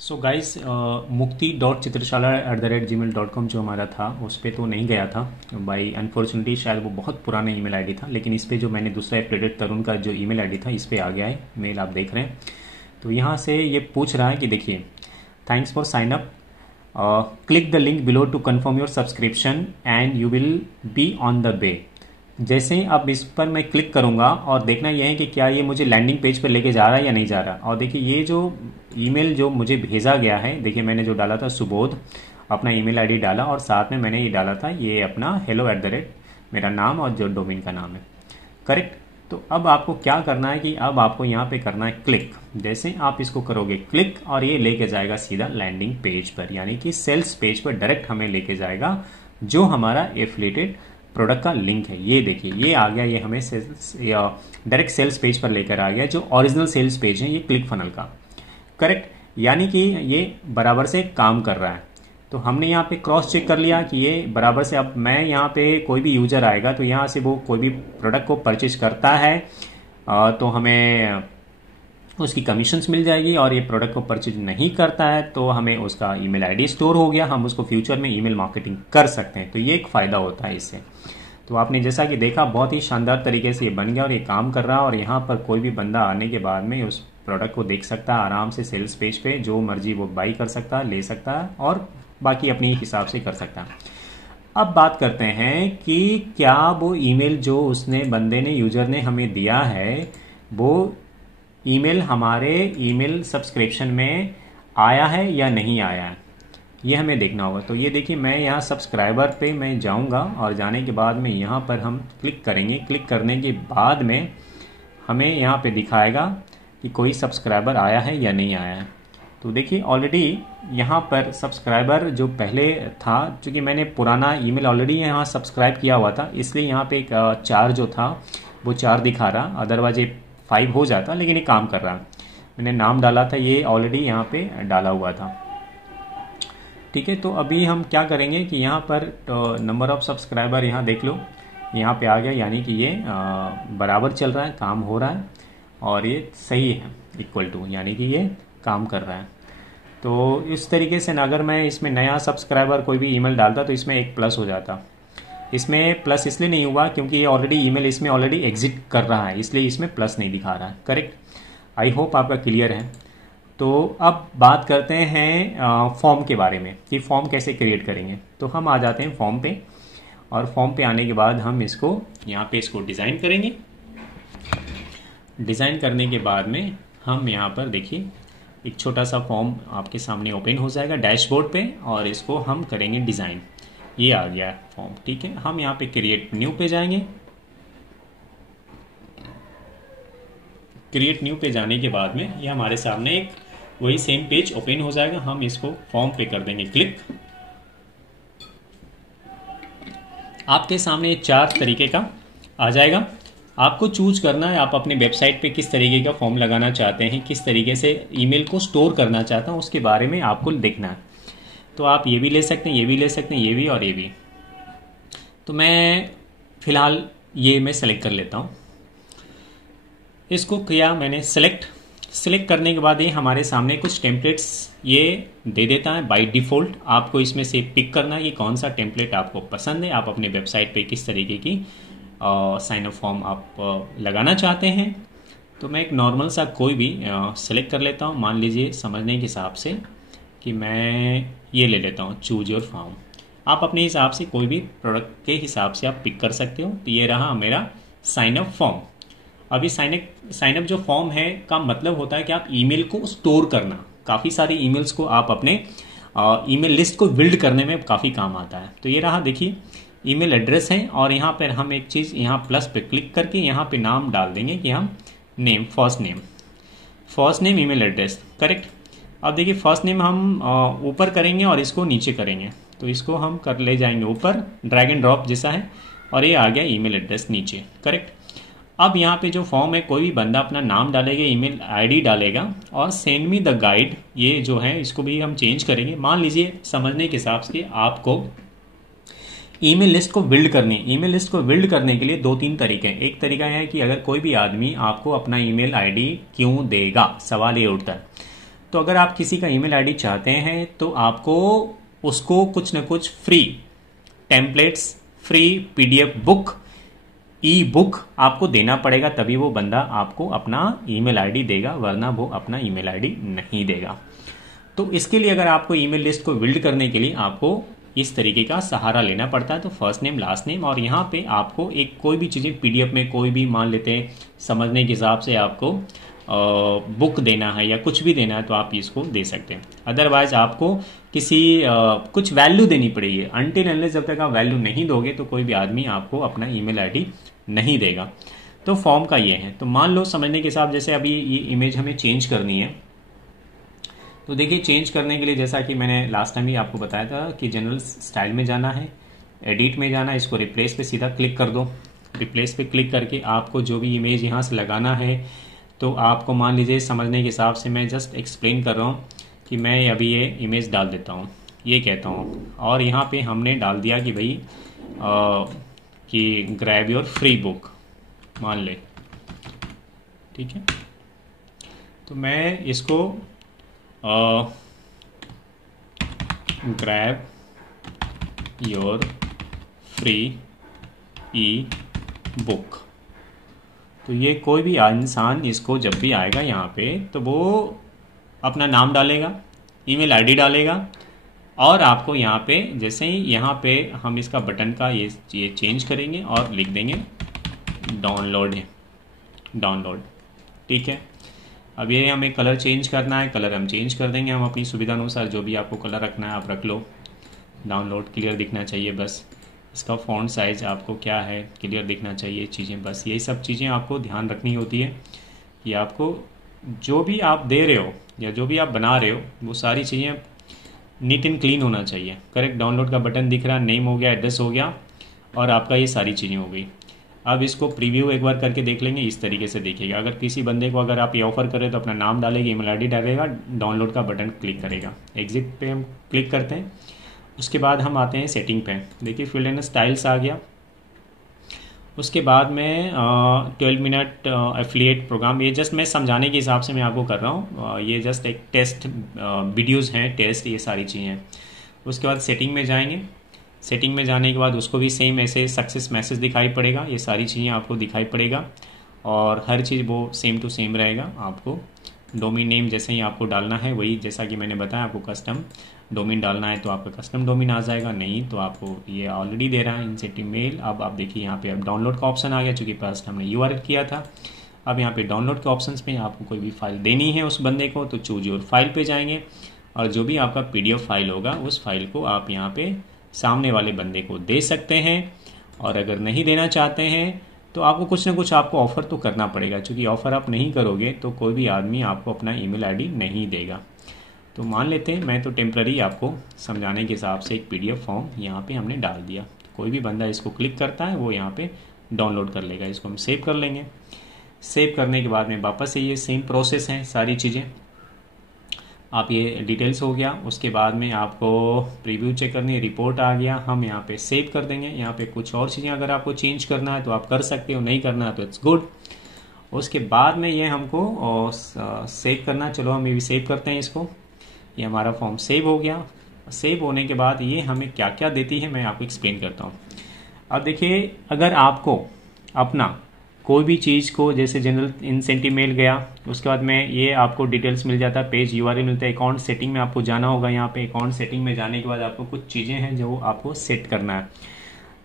सो गाइस mukti.chitraशाला@gmail.com जो हमारा था उस पर तो नहीं गया था भाई, अनफॉर्चुनेटली। शायद वो बहुत पुराना ईमेल आईडी था, लेकिन इस पे जो मैंने दूसरा एप्रेडेड तरुण का जो ईमेल आईडी था इस पे आ गया है मेल, आप देख रहे हैं। तो यहाँ से ये पूछ रहा है कि देखिए, thanks for sign up, click the link below to confirm your subscription and you will be on the way. जैसे ही अब इस पर मैं क्लिक करूंगा और देखना यह है कि क्या ये मुझे लैंडिंग पेज पर लेके जा रहा है या नहीं जा रहा। और देखिए ये जो ईमेल जो मुझे भेजा गया है, देखिए मैंने जो डाला था सुबोध, अपना ईमेल आईडी डाला और साथ में मैंने ये डाला था ये अपना hello @ मेरा नाम और जो डोमेन का नाम है, करेक्ट। तो अब आपको क्या करना है कि अब आपको यहाँ पे करना है क्लिक। जैसे आप इसको करोगे क्लिक और ये लेके जाएगा सीधा लैंडिंग पेज पर, यानी कि सेल्स पेज पर डायरेक्ट हमें लेके जाएगा जो हमारा एफिलिएटेड प्रोडक्ट का लिंक है। ये देखिए ये आ गया, ये हमें डायरेक्ट सेल्स पेज पर लेकर आ गया, जो ओरिजिनल सेल्स पेज है ये क्लिक फनल का, करेक्ट। यानी कि ये बराबर से काम कर रहा है। तो हमने यहाँ पे क्रॉस चेक कर लिया कि ये बराबर से, अब मैं यहाँ पे कोई भी यूजर आएगा तो यहाँ से वो कोई भी प्रोडक्ट को परचेज करता है तो हमें उसकी कमीशंस मिल जाएगी, और ये प्रोडक्ट को परचेज नहीं करता है तो हमें उसका ईमेल आईडी स्टोर हो गया, हम उसको फ्यूचर में ईमेल मार्केटिंग कर सकते हैं। तो ये एक फ़ायदा होता है इससे। तो आपने जैसा कि देखा बहुत ही शानदार तरीके से ये बन गया और ये काम कर रहा है, और यहाँ पर कोई भी बंदा आने के बाद में उस प्रोडक्ट को देख सकता है आराम से सेल्स पेज पे, जो मर्जी वो बाई कर सकता है, ले सकता है और बाकी अपने हिसाब से कर सकता है। अब बात करते हैं कि क्या वो ईमेल जो उसने बंदे ने यूजर ने हमें दिया है वो ईमेल हमारे ईमेल सब्सक्रिप्शन में आया है या नहीं आया है, ये हमें देखना होगा। तो ये देखिए मैं यहाँ सब्सक्राइबर पे मैं जाऊँगा और जाने के बाद में यहाँ पर हम क्लिक करेंगे। क्लिक करने के बाद में हमें यहाँ पे दिखाएगा कि कोई सब्सक्राइबर आया है या नहीं आया है। तो देखिए ऑलरेडी यहाँ पर सब्सक्राइबर जो पहले था, चूँकि मैंने पुराना ईमेल ऑलरेडी यहाँ सब्सक्राइब किया हुआ था, इसलिए यहाँ पे एक 4 जो था वो 4 दिखा रहा, अदरवाइज ये 5 हो जाता, लेकिन ये काम कर रहा। मैंने नाम डाला था, ये ऑलरेडी यहाँ पे डाला हुआ था, ठीक है। तो अभी हम क्या करेंगे कि यहाँ पर नंबर ऑफ सब्सक्राइबर यहाँ देख लो, यहाँ पे आ गया, यानी कि ये बराबर चल रहा है, काम हो रहा है और ये सही है, इक्वल टू, यानी कि ये काम कर रहा है। तो इस तरीके से ना अगर मैं इसमें नया सब्सक्राइबर कोई भी ईमेल डालता तो इसमें एक प्लस हो जाता। इसमें प्लस इसलिए नहीं हुआ क्योंकि ये ऑलरेडी ईमेल इसमें ऑलरेडी एग्जिट कर रहा है, इसलिए इसमें प्लस नहीं दिखा रहा है, करेक्ट। आई होप आपका क्लियर है। तो अब बात करते हैं फॉर्म के बारे में कि फॉर्म कैसे क्रिएट करेंगे। तो हम आ जाते हैं फॉर्म पे, और फॉर्म पे आने के बाद हम इसको यहाँ पे इसको डिज़ाइन करेंगे। डिज़ाइन करने के बाद में हम यहाँ पर देखिए एक छोटा सा फॉर्म आपके सामने ओपन हो जाएगा डैशबोर्ड पे, और इसको हम करेंगे डिज़ाइन। ये आ गया फॉर्म, ठीक है। हम यहाँ पे क्रिएट न्यू पे जाएंगे। क्रिएट न्यू पे जाने के बाद में ये हमारे सामने एक वही सेम पेज ओपन हो जाएगा। हम इसको फॉर्म पे कर देंगे क्लिक। आपके सामने 4 तरीके का आ जाएगा। आपको चूज करना है आप अपने वेबसाइट पे किस तरीके का फॉर्म लगाना चाहते हैं, किस तरीके से ईमेल को स्टोर करना चाहता हूँ, उसके बारे में आपको देखना है। तो आप ये भी ले सकते हैं, ये भी ले सकते हैं, ये भी और ये भी। तो मैं फिलहाल ये मैं सेलेक्ट कर लेता हूँ। इसको किया मैंने सेलेक्ट करने के बाद ये हमारे सामने कुछ टेम्पलेट्स ये दे देता है बाय डिफ़ॉल्ट। आपको इसमें से पिक करना है कि कौन सा टेम्पलेट आपको पसंद है, आप अपने वेबसाइट पे किस तरीके की साइन अप फॉर्म आप लगाना चाहते हैं। तो मैं एक नॉर्मल सा कोई भी सेलेक्ट कर लेता हूँ। मान लीजिए समझने के हिसाब से कि मैं ये ले लेता हूँ चूज योर फॉर्म। आप अपने हिसाब से कोई भी प्रोडक्ट के हिसाब से आप पिक कर सकते हो। तो ये रहा मेरा साइन अप फॉर्म। अभी साइन अप जो फॉर्म है का मतलब होता है कि आप ईमेल को स्टोर करना। काफ़ी सारी ईमेल्स को आप अपने ईमेल लिस्ट को बिल्ड करने में काफ़ी काम आता है। तो ये रहा, देखिए ईमेल एड्रेस है और यहाँ पर हम एक चीज़ यहाँ प्लस पे क्लिक करके यहाँ पे नाम डाल देंगे कि हम name, first name email address, correct. अब देखिए फर्स्ट नेम हम ऊपर करेंगे और इसको नीचे करेंगे। तो इसको हम कर ले जाएंगे ऊपर, ड्रैग एंड ड्रॉप जैसा है, और ये आ गया ईमेल एड्रेस नीचे, करेक्ट। अब यहाँ पे जो फॉर्म है कोई भी बंदा अपना नाम डालेगा, ईमेल आईडी डालेगा और सेंड मी द गाइड, ये जो है इसको भी हम चेंज करेंगे। मान लीजिए समझने के हिसाब से आपको ईमेल लिस्ट को बिल्ड करनी है। ईमेल लिस्ट को बिल्ड करने के लिए 2-3 तरीके हैं। एक तरीका है कि अगर कोई भी आदमी आपको अपना ईमेल आईडी क्यों देगा, सवाल ये उठता है। तो अगर आप किसी का ईमेल आईडी चाहते हैं तो आपको उसको कुछ न कुछ free templates, free PDF book, ई बुक आपको देना पड़ेगा, तभी वो बंदा आपको अपना ईमेल आईडी देगा, वरना वो अपना ईमेल आईडी नहीं देगा। तो इसके लिए अगर आपको ईमेल लिस्ट को बिल्ड करने के लिए आपको इस तरीके का सहारा लेना पड़ता है। तो फर्स्ट नेम, लास्ट नेम, और यहाँ पे आपको एक कोई भी चीज़ें पीडीएफ में कोई भी मान लेते हैं समझने के हिसाब से आपको बुक देना है या कुछ भी देना है तो आप इसको दे सकते हैं। अदरवाइज आपको किसी कुछ वैल्यू देनी पड़ेगी। अनटिल अनलेस जब तक आप वैल्यू नहीं दोगे तो कोई भी आदमी आपको अपना ईमेल आईडी नहीं देगा। तो फॉर्म का ये है। तो मान लो समझने के हिसाब जैसे अभी ये इमेज हमें चेंज करनी है। तो देखिए चेंज करने के लिए जैसा कि मैंने लास्ट टाइम ही आपको बताया था कि जनरल स्टाइल में जाना है, एडिट में जाना है, इसको रिप्लेस पे सीधा क्लिक कर दो। रिप्लेस पे क्लिक करके आपको जो भी इमेज यहाँ से लगाना है, तो आपको मान लीजिए समझने के हिसाब से मैं जस्ट एक्सप्लेन कर रहा हूँ कि मैं अभी ये इमेज डाल देता हूँ, ये कहता हूँ, और यहाँ पे हमने डाल दिया कि भाई कि ग्रैब योर फ्री बुक मान ले, ठीक है। तो मैं इसको grab your free E book. तो ये कोई भी इंसान इसको जब भी आएगा यहाँ पे तो वो अपना नाम डालेगा, ईमेल आईडी डालेगा, और आपको यहाँ पे जैसे ही यहाँ पे हम इसका बटन का ये चेंज करेंगे और लिख देंगे डाउनलोड है, डाउनलोड, ठीक है। अब ये हमें कलर चेंज करना है, कलर हम चेंज कर देंगे, हम अपनी सुविधा अनुसार जो भी आपको कलर रखना है आप रख लो। डाउनलोड क्लियर दिखना चाहिए बस। इसका फ़ॉन्ट साइज़ आपको क्या है क्लियर दिखना चाहिए चीज़ें, बस यही सब चीज़ें आपको ध्यान रखनी होती है कि आपको जो भी आप दे रहे हो या जो भी आप बना रहे हो वो सारी चीज़ें नीट एंड क्लीन होना चाहिए, करेक्ट। डाउनलोड का बटन दिख रहा, नेम हो गया, एड्रेस हो गया, और आपका ये सारी चीज़ें हो गई। अब इसको प्रीव्यू एक बार करके देख लेंगे, इस तरीके से देखिएगा। अगर किसी बंदे को अगर आप ये ऑफर करें तो अपना नाम डालेगा, ईमेल आईडी डालेगा, डाउनलोड का बटन क्लिक करेगा। एग्जिट पे हम क्लिक करते हैं। उसके बाद हम आते हैं सेटिंग पे। देखिए फील्ड एंड स्टाइल्स आ गया। उसके बाद में 12 मिनट एफिलिएट प्रोग्राम, ये जस्ट मैं समझाने के हिसाब से मैं आपको कर रहा हूँ। ये जस्ट एक टेस्ट वीडियोज़ हैं, टेस्ट, ये सारी चीज़ें हैं। उसके बाद सेटिंग में जाएंगे। सेटिंग में जाने के बाद उसको भी सेम ऐसे सक्सेस मैसेज दिखाई पड़ेगा, ये सारी चीज़ें आपको दिखाई पड़ेगा, और हर चीज़ वो सेम टू सेम रहेगा। आपको डोमेन नेम जैसे ही आपको डालना है वही, जैसा कि मैंने बताया आपको कस्टम डोमेन डालना है तो आपका कस्टम डोमेन आ जाएगा, नहीं तो आपको ये ऑलरेडी दे रहा है इनसेट ईमेल। अब आप देखिए यहाँ पे अब डाउनलोड का ऑप्शन आ गया, चूँकि फर्स्ट हमने यूआरएल किया था। अब यहाँ पे डाउनलोड के ऑप्शंस में आपको कोई भी फाइल देनी है उस बंदे को, तो चूज योर फाइल पे जाएंगे, और जो भी आपका पीडीएफ फाइल होगा उस फाइल को आप यहाँ पे सामने वाले बंदे को दे सकते हैं। और अगर नहीं देना चाहते हैं तो आपको कुछ ना कुछ आपको ऑफ़र तो करना पड़ेगा, क्योंकि ऑफ़र आप नहीं करोगे तो कोई भी आदमी आपको अपना ईमेल आईडी नहीं देगा। तो मान लेते हैं, मैं तो टेम्प्ररी आपको समझाने के हिसाब से एक पीडीएफ फॉर्म यहाँ पे हमने डाल दिया। कोई भी बंदा इसको क्लिक करता है वो यहाँ पे डाउनलोड कर लेगा। इसको हम सेव कर लेंगे। सेव करने के बाद में वापस से ये सेम प्रोसेस है, सारी चीज़ें आप ये डिटेल्स हो गया। उसके बाद में आपको प्रीव्यू चेक करनी है, रिपोर्ट आ गया, हम यहाँ पे सेव कर देंगे। यहाँ पे कुछ और चीज़ें अगर आपको चेंज करना है तो आप कर सकते हो, नहीं करना है तो इट्स गुड। उसके बाद में ये हमको सेव करना, चलो हम ये भी सेव करते हैं इसको। ये हमारा फॉर्म सेव हो गया। सेव होने के बाद ये हमें क्या क्या देती है मैं आपको एक्सप्लेन करता हूँ। अब देखिए, अगर आपको अपना कोई भी चीज़ को, जैसे जनरल इंसेंटिव मेल गया, उसके बाद में ये आपको डिटेल्स मिल जाता है, पेज यूआरएल मिलता है। अकाउंट सेटिंग में आपको जाना होगा। यहाँ पे अकाउंट सेटिंग में जाने के बाद आपको कुछ चीज़ें हैं जो आपको सेट करना है।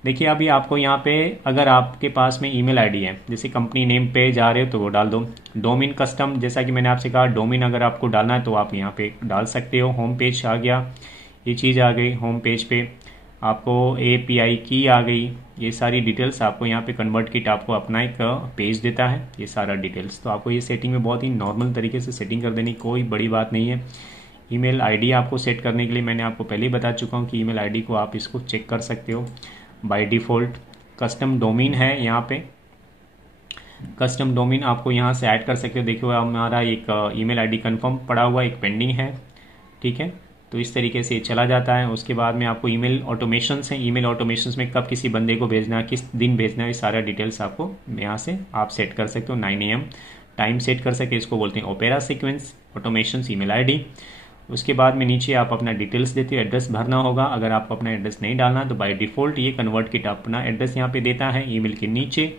देखिए, अभी आपको यहाँ पे अगर आपके पास में ईमेल आईडी है, जैसे कंपनी नेम पे जा रहे हो तो वो डाल दो। डोमेन कस्टम, जैसा कि मैंने आपसे कहा, डोमेन अगर आपको डालना है तो आप यहाँ पे डाल सकते हो। होम पेज आ गया, ये चीज़ आ गई। होम पेज पे आपको API की आ गई। ये सारी डिटेल्स आपको यहाँ पे कन्वर्ट किट आपको अपना एक पेज देता है, ये सारा डिटेल्स। तो आपको ये सेटिंग में बहुत ही नॉर्मल तरीके से सेटिंग कर देनी, कोई बड़ी बात नहीं है। ईमेल आईडी आपको सेट करने के लिए मैंने आपको पहले ही बता चुका हूँ कि ईमेल आईडी को आप इसको चेक कर सकते हो बाय डिफ़ॉल्ट। कस्टम डोमेन है, यहाँ पे कस्टम डोमेन आपको यहाँ से ऐड कर सकते हो। देखिए, हमारा एक ईमेल आईडी कंफर्म पड़ा हुआ, एक पेंडिंग है, ठीक है। तो इस तरीके से चला जाता है। उसके बाद में आपको ईमेल ऑटोमेशंस हैं। ईमेल ऑटोमेशंस में कब किसी बंदे को भेजना है, किस दिन भेजना है, ये सारा डिटेल्स आपको यहाँ से आप सेट कर सकते हो। 9 AM टाइम सेट कर सकते, इसको बोलते हैं opera sequence automations email ID. उसके बाद में नीचे आप अपना डिटेल्स देते हो, एड्रेस भरना होगा। अगर आपको अपना एड्रेस नहीं डालना तो बाय डिफ़ॉल्ट ये कन्वर्ट किट अपना एड्रेस यहाँ पे देता है ईमेल के नीचे।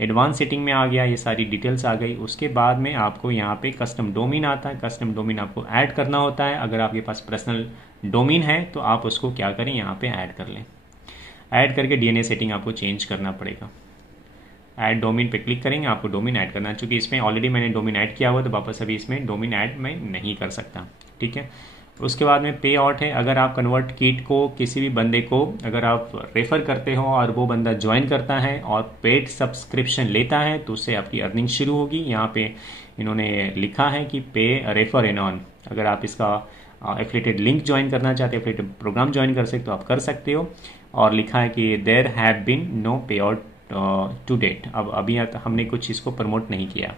एडवांस सेटिंग में आ गया, ये सारी डिटेल्स आ गई। उसके बाद में आपको यहाँ पे कस्टम डोमेन आता है। कस्टम डोमेन आपको ऐड करना होता है। अगर आपके पास पर्सनल डोमेन है तो आप उसको क्या करें, यहाँ पे ऐड कर लें। ऐड करके DNS सेटिंग आपको चेंज करना पड़ेगा। ऐड डोमेन पे क्लिक करेंगे, आपको डोमेन ऐड करना है। चूँकि इसमें ऑलरेडी मैंने डोमेन ऐड किया हुआ तो वापस अभी इसमें डोमेन ऐड मैं नहीं कर सकता, ठीक है। उसके बाद में पे आउट है। अगर आप कन्वर्ट किट को किसी भी बंदे को अगर आप रेफ़र करते हो और वो बंदा ज्वाइन करता है और पेड सब्सक्रिप्शन लेता है तो उससे आपकी अर्निंग शुरू होगी। यहाँ पे इन्होंने लिखा है कि पे रेफर एंड ऑन। अगर आप इसका एफिलिएटेड लिंक ज्वाइन करना चाहते हो, एफिलिएटेड प्रोग्राम ज्वाइन कर सकते हो, आप कर सकते हो। और लिखा है कि देयर हैव बीन नो पे आउट टू डेट। अब अभी हमने कुछ इसको प्रमोट नहीं किया।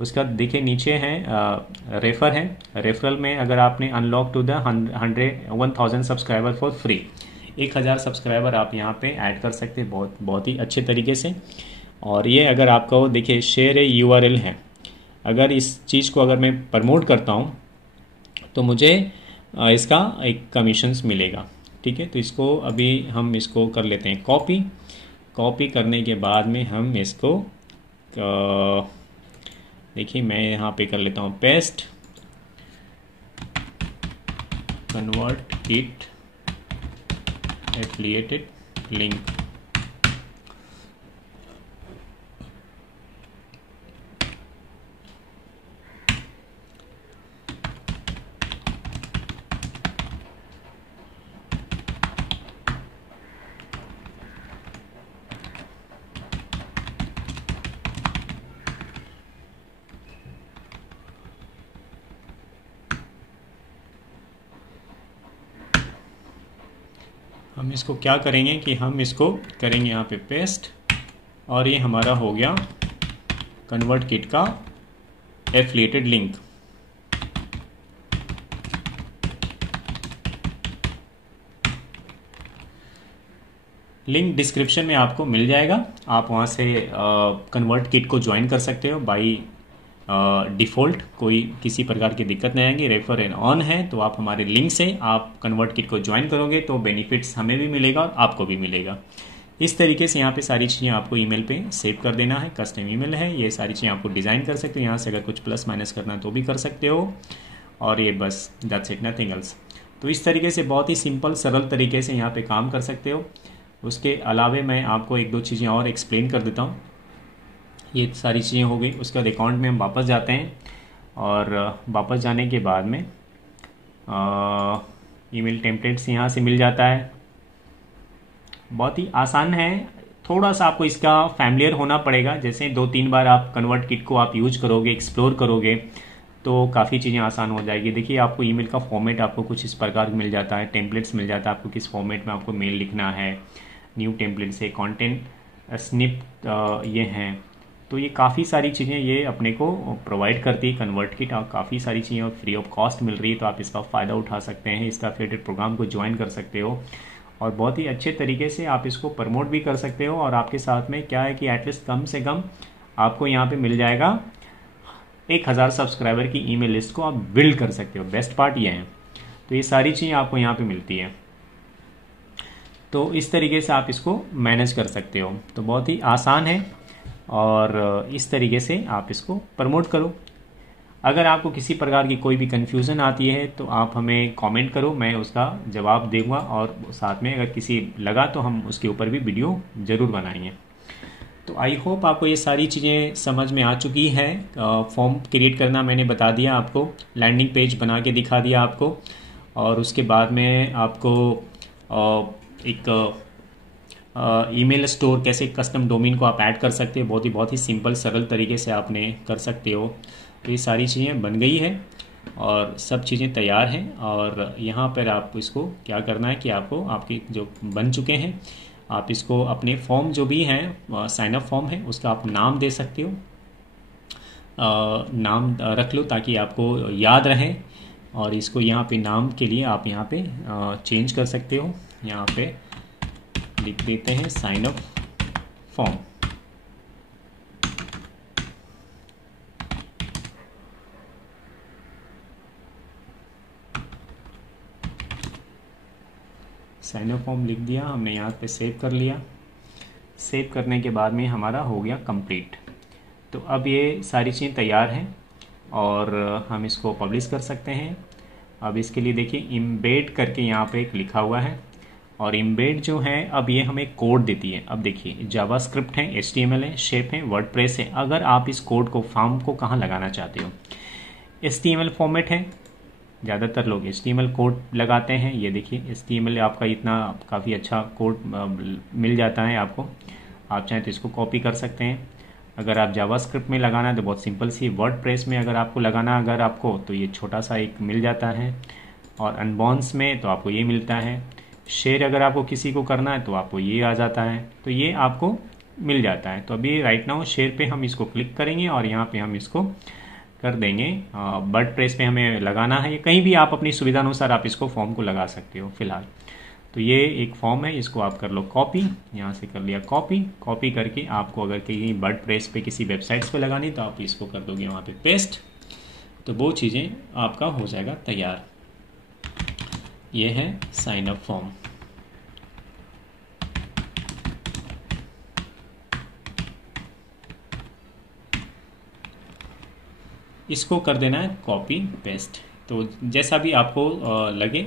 उसका देखिए नीचे है रेफर है। रेफरल में अगर आपने unlock two the 1000 subscriber for free, 1000 subscriber आप यहाँ पे ऐड कर सकते हैं बहुत ही अच्छे तरीके से। और ये अगर आपका देखिए शेयर URL है, अगर इस चीज़ को अगर मैं प्रमोट करता हूँ तो मुझे इसका एक कमीशंस मिलेगा, ठीक है। तो इसको अभी हम इसको कर लेते हैं कॉपी करने के बाद में हम इसको देखिए मैं यहाँ पे कर लेता हूँ paste, convert kit affiliated link. हम इसको क्या करेंगे कि हम इसको करेंगे यहाँ पे पेस्ट, और ये हमारा हो गया कन्वर्ट किट का एफिलिएटेड लिंक। लिंक डिस्क्रिप्शन में आपको मिल जाएगा, आप वहाँ से कन्वर्ट किट को ज्वाइन कर सकते हो बाई डिफ़ॉल्ट। कोई किसी प्रकार की दिक्कत नहीं आएगी। रेफर एंड ऑन है तो आप हमारे लिंक से आप कन्वर्ट किट को ज्वाइन करोगे तो बेनिफिट्स हमें भी मिलेगा और आपको भी मिलेगा। इस तरीके से यहाँ पे सारी चीज़ें आपको ईमेल पे सेव कर देना है। कस्टम ईमेल है, ये सारी चीज़ें आपको डिज़ाइन कर सकते हो। यहाँ से अगर कुछ प्लस माइनस करना है तो भी कर सकते हो। और ये बस दैट्स इट, नथिंग एल्स। तो इस तरीके से बहुत ही सिंपल सरल तरीके से यहाँ पे काम कर सकते हो। उसके अलावे मैं आपको एक दो चीज़ें और एक्सप्लेन कर देता हूँ। ये सारी चीज़ें हो गई। उसके बाद अकाउंट में हम वापस जाते हैं और वापस जाने के बाद में ईमेल टेम्पलेट्स यहाँ से मिल जाता है। बहुत ही आसान है, थोड़ा सा आपको इसका फैमिलियर होना पड़ेगा। जैसे 2-3 बार आप कन्वर्ट किट को आप यूज करोगे, एक्सप्लोर करोगे, तो काफ़ी चीज़ें आसान हो जाएगी। देखिए आपको ईमेल का फॉर्मेट आपको कुछ इस प्रकार मिल जाता है, टेम्पलेट्स मिल जाता है, आपको किस फॉर्मेट में आपको मेल लिखना है, न्यू टेम्पलेट से कंटेंट स्निप ये हैं। तो ये काफ़ी सारी चीज़ें ये अपने को प्रोवाइड करती है कन्वर्ट किट, और काफ़ी सारी चीज़ें फ्री ऑफ कॉस्ट मिल रही है, तो आप इसका फ़ायदा उठा सकते हैं। इसका एफिलिएटेड प्रोग्राम को ज्वाइन कर सकते हो और बहुत ही अच्छे तरीके से आप इसको प्रमोट भी कर सकते हो। और आपके साथ में क्या है कि एटलीस्ट कम से कम आपको यहाँ पे मिल जाएगा 1000 सब्सक्राइबर की ईमेल लिस्ट को आप बिल्ड कर सकते हो। बेस्ट पार्ट ये है। तो ये सारी चीज़ें आपको यहाँ पे मिलती है, तो इस तरीके से आप इसको मैनेज कर सकते हो। तो बहुत ही आसान है और इस तरीके से आप इसको प्रमोट करो। अगर आपको किसी प्रकार की कोई भी कन्फ्यूज़न आती है तो आप हमें कमेंट करो, मैं उसका जवाब दूंगा। और साथ में अगर किसी लगा तो हम उसके ऊपर भी वीडियो ज़रूर बनाएंगे। तो आई होप आपको ये सारी चीज़ें समझ में आ चुकी है। फॉर्म क्रिएट करना मैंने बता दिया आपको, लैंडिंग पेज बना के दिखा दिया आपको, और उसके बाद में आपको एक ईमेल स्टोर कैसे कस्टम डोमेन को आप ऐड कर सकते हैं, बहुत ही सिंपल सरल तरीके से आपने कर सकते हो। तो ये सारी चीज़ें बन गई है और सब चीज़ें तैयार हैं। और यहाँ पर आप इसको क्या करना है कि आपको आपके जो बन चुके हैं, आप इसको अपने फॉर्म जो भी हैं साइनअप फॉर्म है उसका आप नाम दे सकते हो, नाम रख लो ताकि आपको याद रहे। और इसको यहाँ पे नाम के लिए आप यहाँ पे चेंज कर सकते हो। यहाँ पे लिख देते हैं साइनअप फॉर्म। साइनअप फॉर्म लिख दिया हमने, यहाँ पे सेव कर लिया। सेव करने के बाद में हमारा हो गया कंप्लीट। तो अब ये सारी चीज़ें तैयार हैं और हम इसको पब्लिश कर सकते हैं। अब इसके लिए देखिए इम्बेड करके यहाँ पे एक लिखा हुआ है, और इम्बेड जो है अब ये हमें कोड देती है। अब देखिए जावास्क्रिप्ट है, HTML है, शेप है, वर्डप्रेस है। अगर आप इस कोड को फॉर्म को कहाँ लगाना चाहते हो, HTML फॉर्मेट है, ज़्यादातर लोग HTML कोड लगाते हैं। ये देखिए HTML आपका इतना काफ़ी अच्छा कोड मिल जाता है आपको। आप चाहें तो इसको कॉपी कर सकते हैं। अगर आप जावास्क्रिप्ट में लगाना है तो बहुत सिंपल सी, वर्डप्रेस में अगर आपको लगाना अगर आपको तो ये छोटा सा एक मिल जाता है, और अनबॉन्स में तो आपको ये मिलता है। शेयर अगर आपको किसी को करना है तो आपको ये आ जाता है, तो ये आपको मिल जाता है। तो अभी राइट नाउ शेयर पे हम इसको क्लिक करेंगे और यहाँ पे हम इसको कर देंगे। वर्डप्रेस पे हमें लगाना है, कहीं भी आप अपनी सुविधा अनुसार आप इसको फॉर्म को लगा सकते हो फिलहाल। तो ये एक फॉर्म है, इसको आप कर लो कॉपी। यहाँ से कर लिया कॉपी। कॉपी करके आपको अगर कहीं वर्डप्रेस पे किसी वेबसाइट्स पे लगानी तो आप इसको कर दोगे वहाँ पे पेस्ट। तो वो चीज़ें आपका हो जाएगा तैयार। ये है साइन अप फॉर्म। इसको कर देना है कॉपी पेस्ट। तो जैसा भी आपको लगे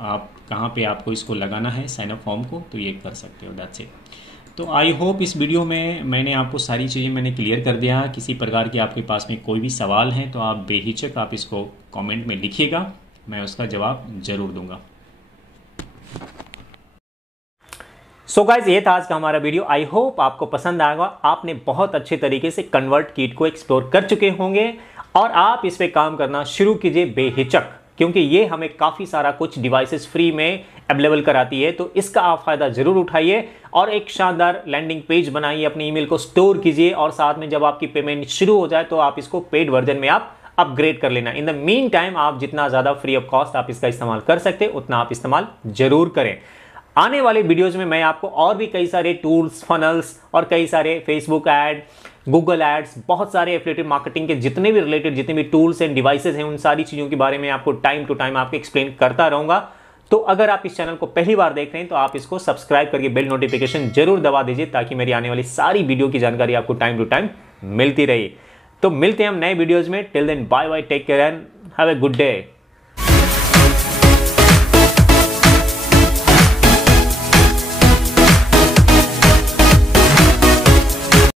आप कहाँ पे आपको इसको लगाना है साइन अप फॉर्म को, तो ये कर सकते हो। That's it. तो आई होप इस वीडियो में मैंने आपको सारी चीज़ें मैंने क्लियर कर दिया। किसी प्रकार की आपके पास में कोई भी सवाल है तो आप बेहिचक आप इसको कमेंट में लिखिएगा, मैं उसका जवाब जरूर दूंगा। सो गाइज ये था आज का हमारा वीडियो। आई होप आपको पसंद आएगा। आपने बहुत अच्छे तरीके से कन्वर्ट किट को एक्सप्लोर कर चुके होंगे और आप इस पे काम करना शुरू कीजिए बेहिचक, क्योंकि ये हमें काफ़ी सारा कुछ डिवाइसेस फ्री में अवेलेबल कराती है। तो इसका आप फायदा जरूर उठाइए और एक शानदार लैंडिंग पेज बनाइए, अपनी ईमेल को स्टोर कीजिए और साथ में जब आपकी पेमेंट शुरू हो जाए तो आप इसको पेड वर्जन में आप अपग्रेड कर लेना। इन द मीन टाइम आप जितना ज़्यादा फ्री ऑफ कॉस्ट आप इसका इस्तेमाल कर सकते हैं उतना आप इस्तेमाल जरूर करें। आने वाले वीडियोज में मैं आपको और भी कई सारे टूल्स, फनल्स और कई सारे फेसबुक ऐड, गूगल एड्स, बहुत सारे एफिलिएटेड मार्केटिंग के जितने भी रिलेटेड जितने भी टूल्स एंड डिवाइसेस हैं उन सारी चीज़ों के बारे में आपको टाइम टू टाइम आपको एक्सप्लेन करता रहूँगा। तो अगर आप इस चैनल को पहली बार देख रहे हैं तो आप इसको सब्सक्राइब करके बेल नोटिफिकेशन जरूर दबा दीजिए ताकि मेरी आने वाली सारी वीडियो की जानकारी आपको टाइम टू टाइम मिलती रही। तो मिलते हैं हम नए वीडियोज़ में। Till then bye bye, take care and have a good day.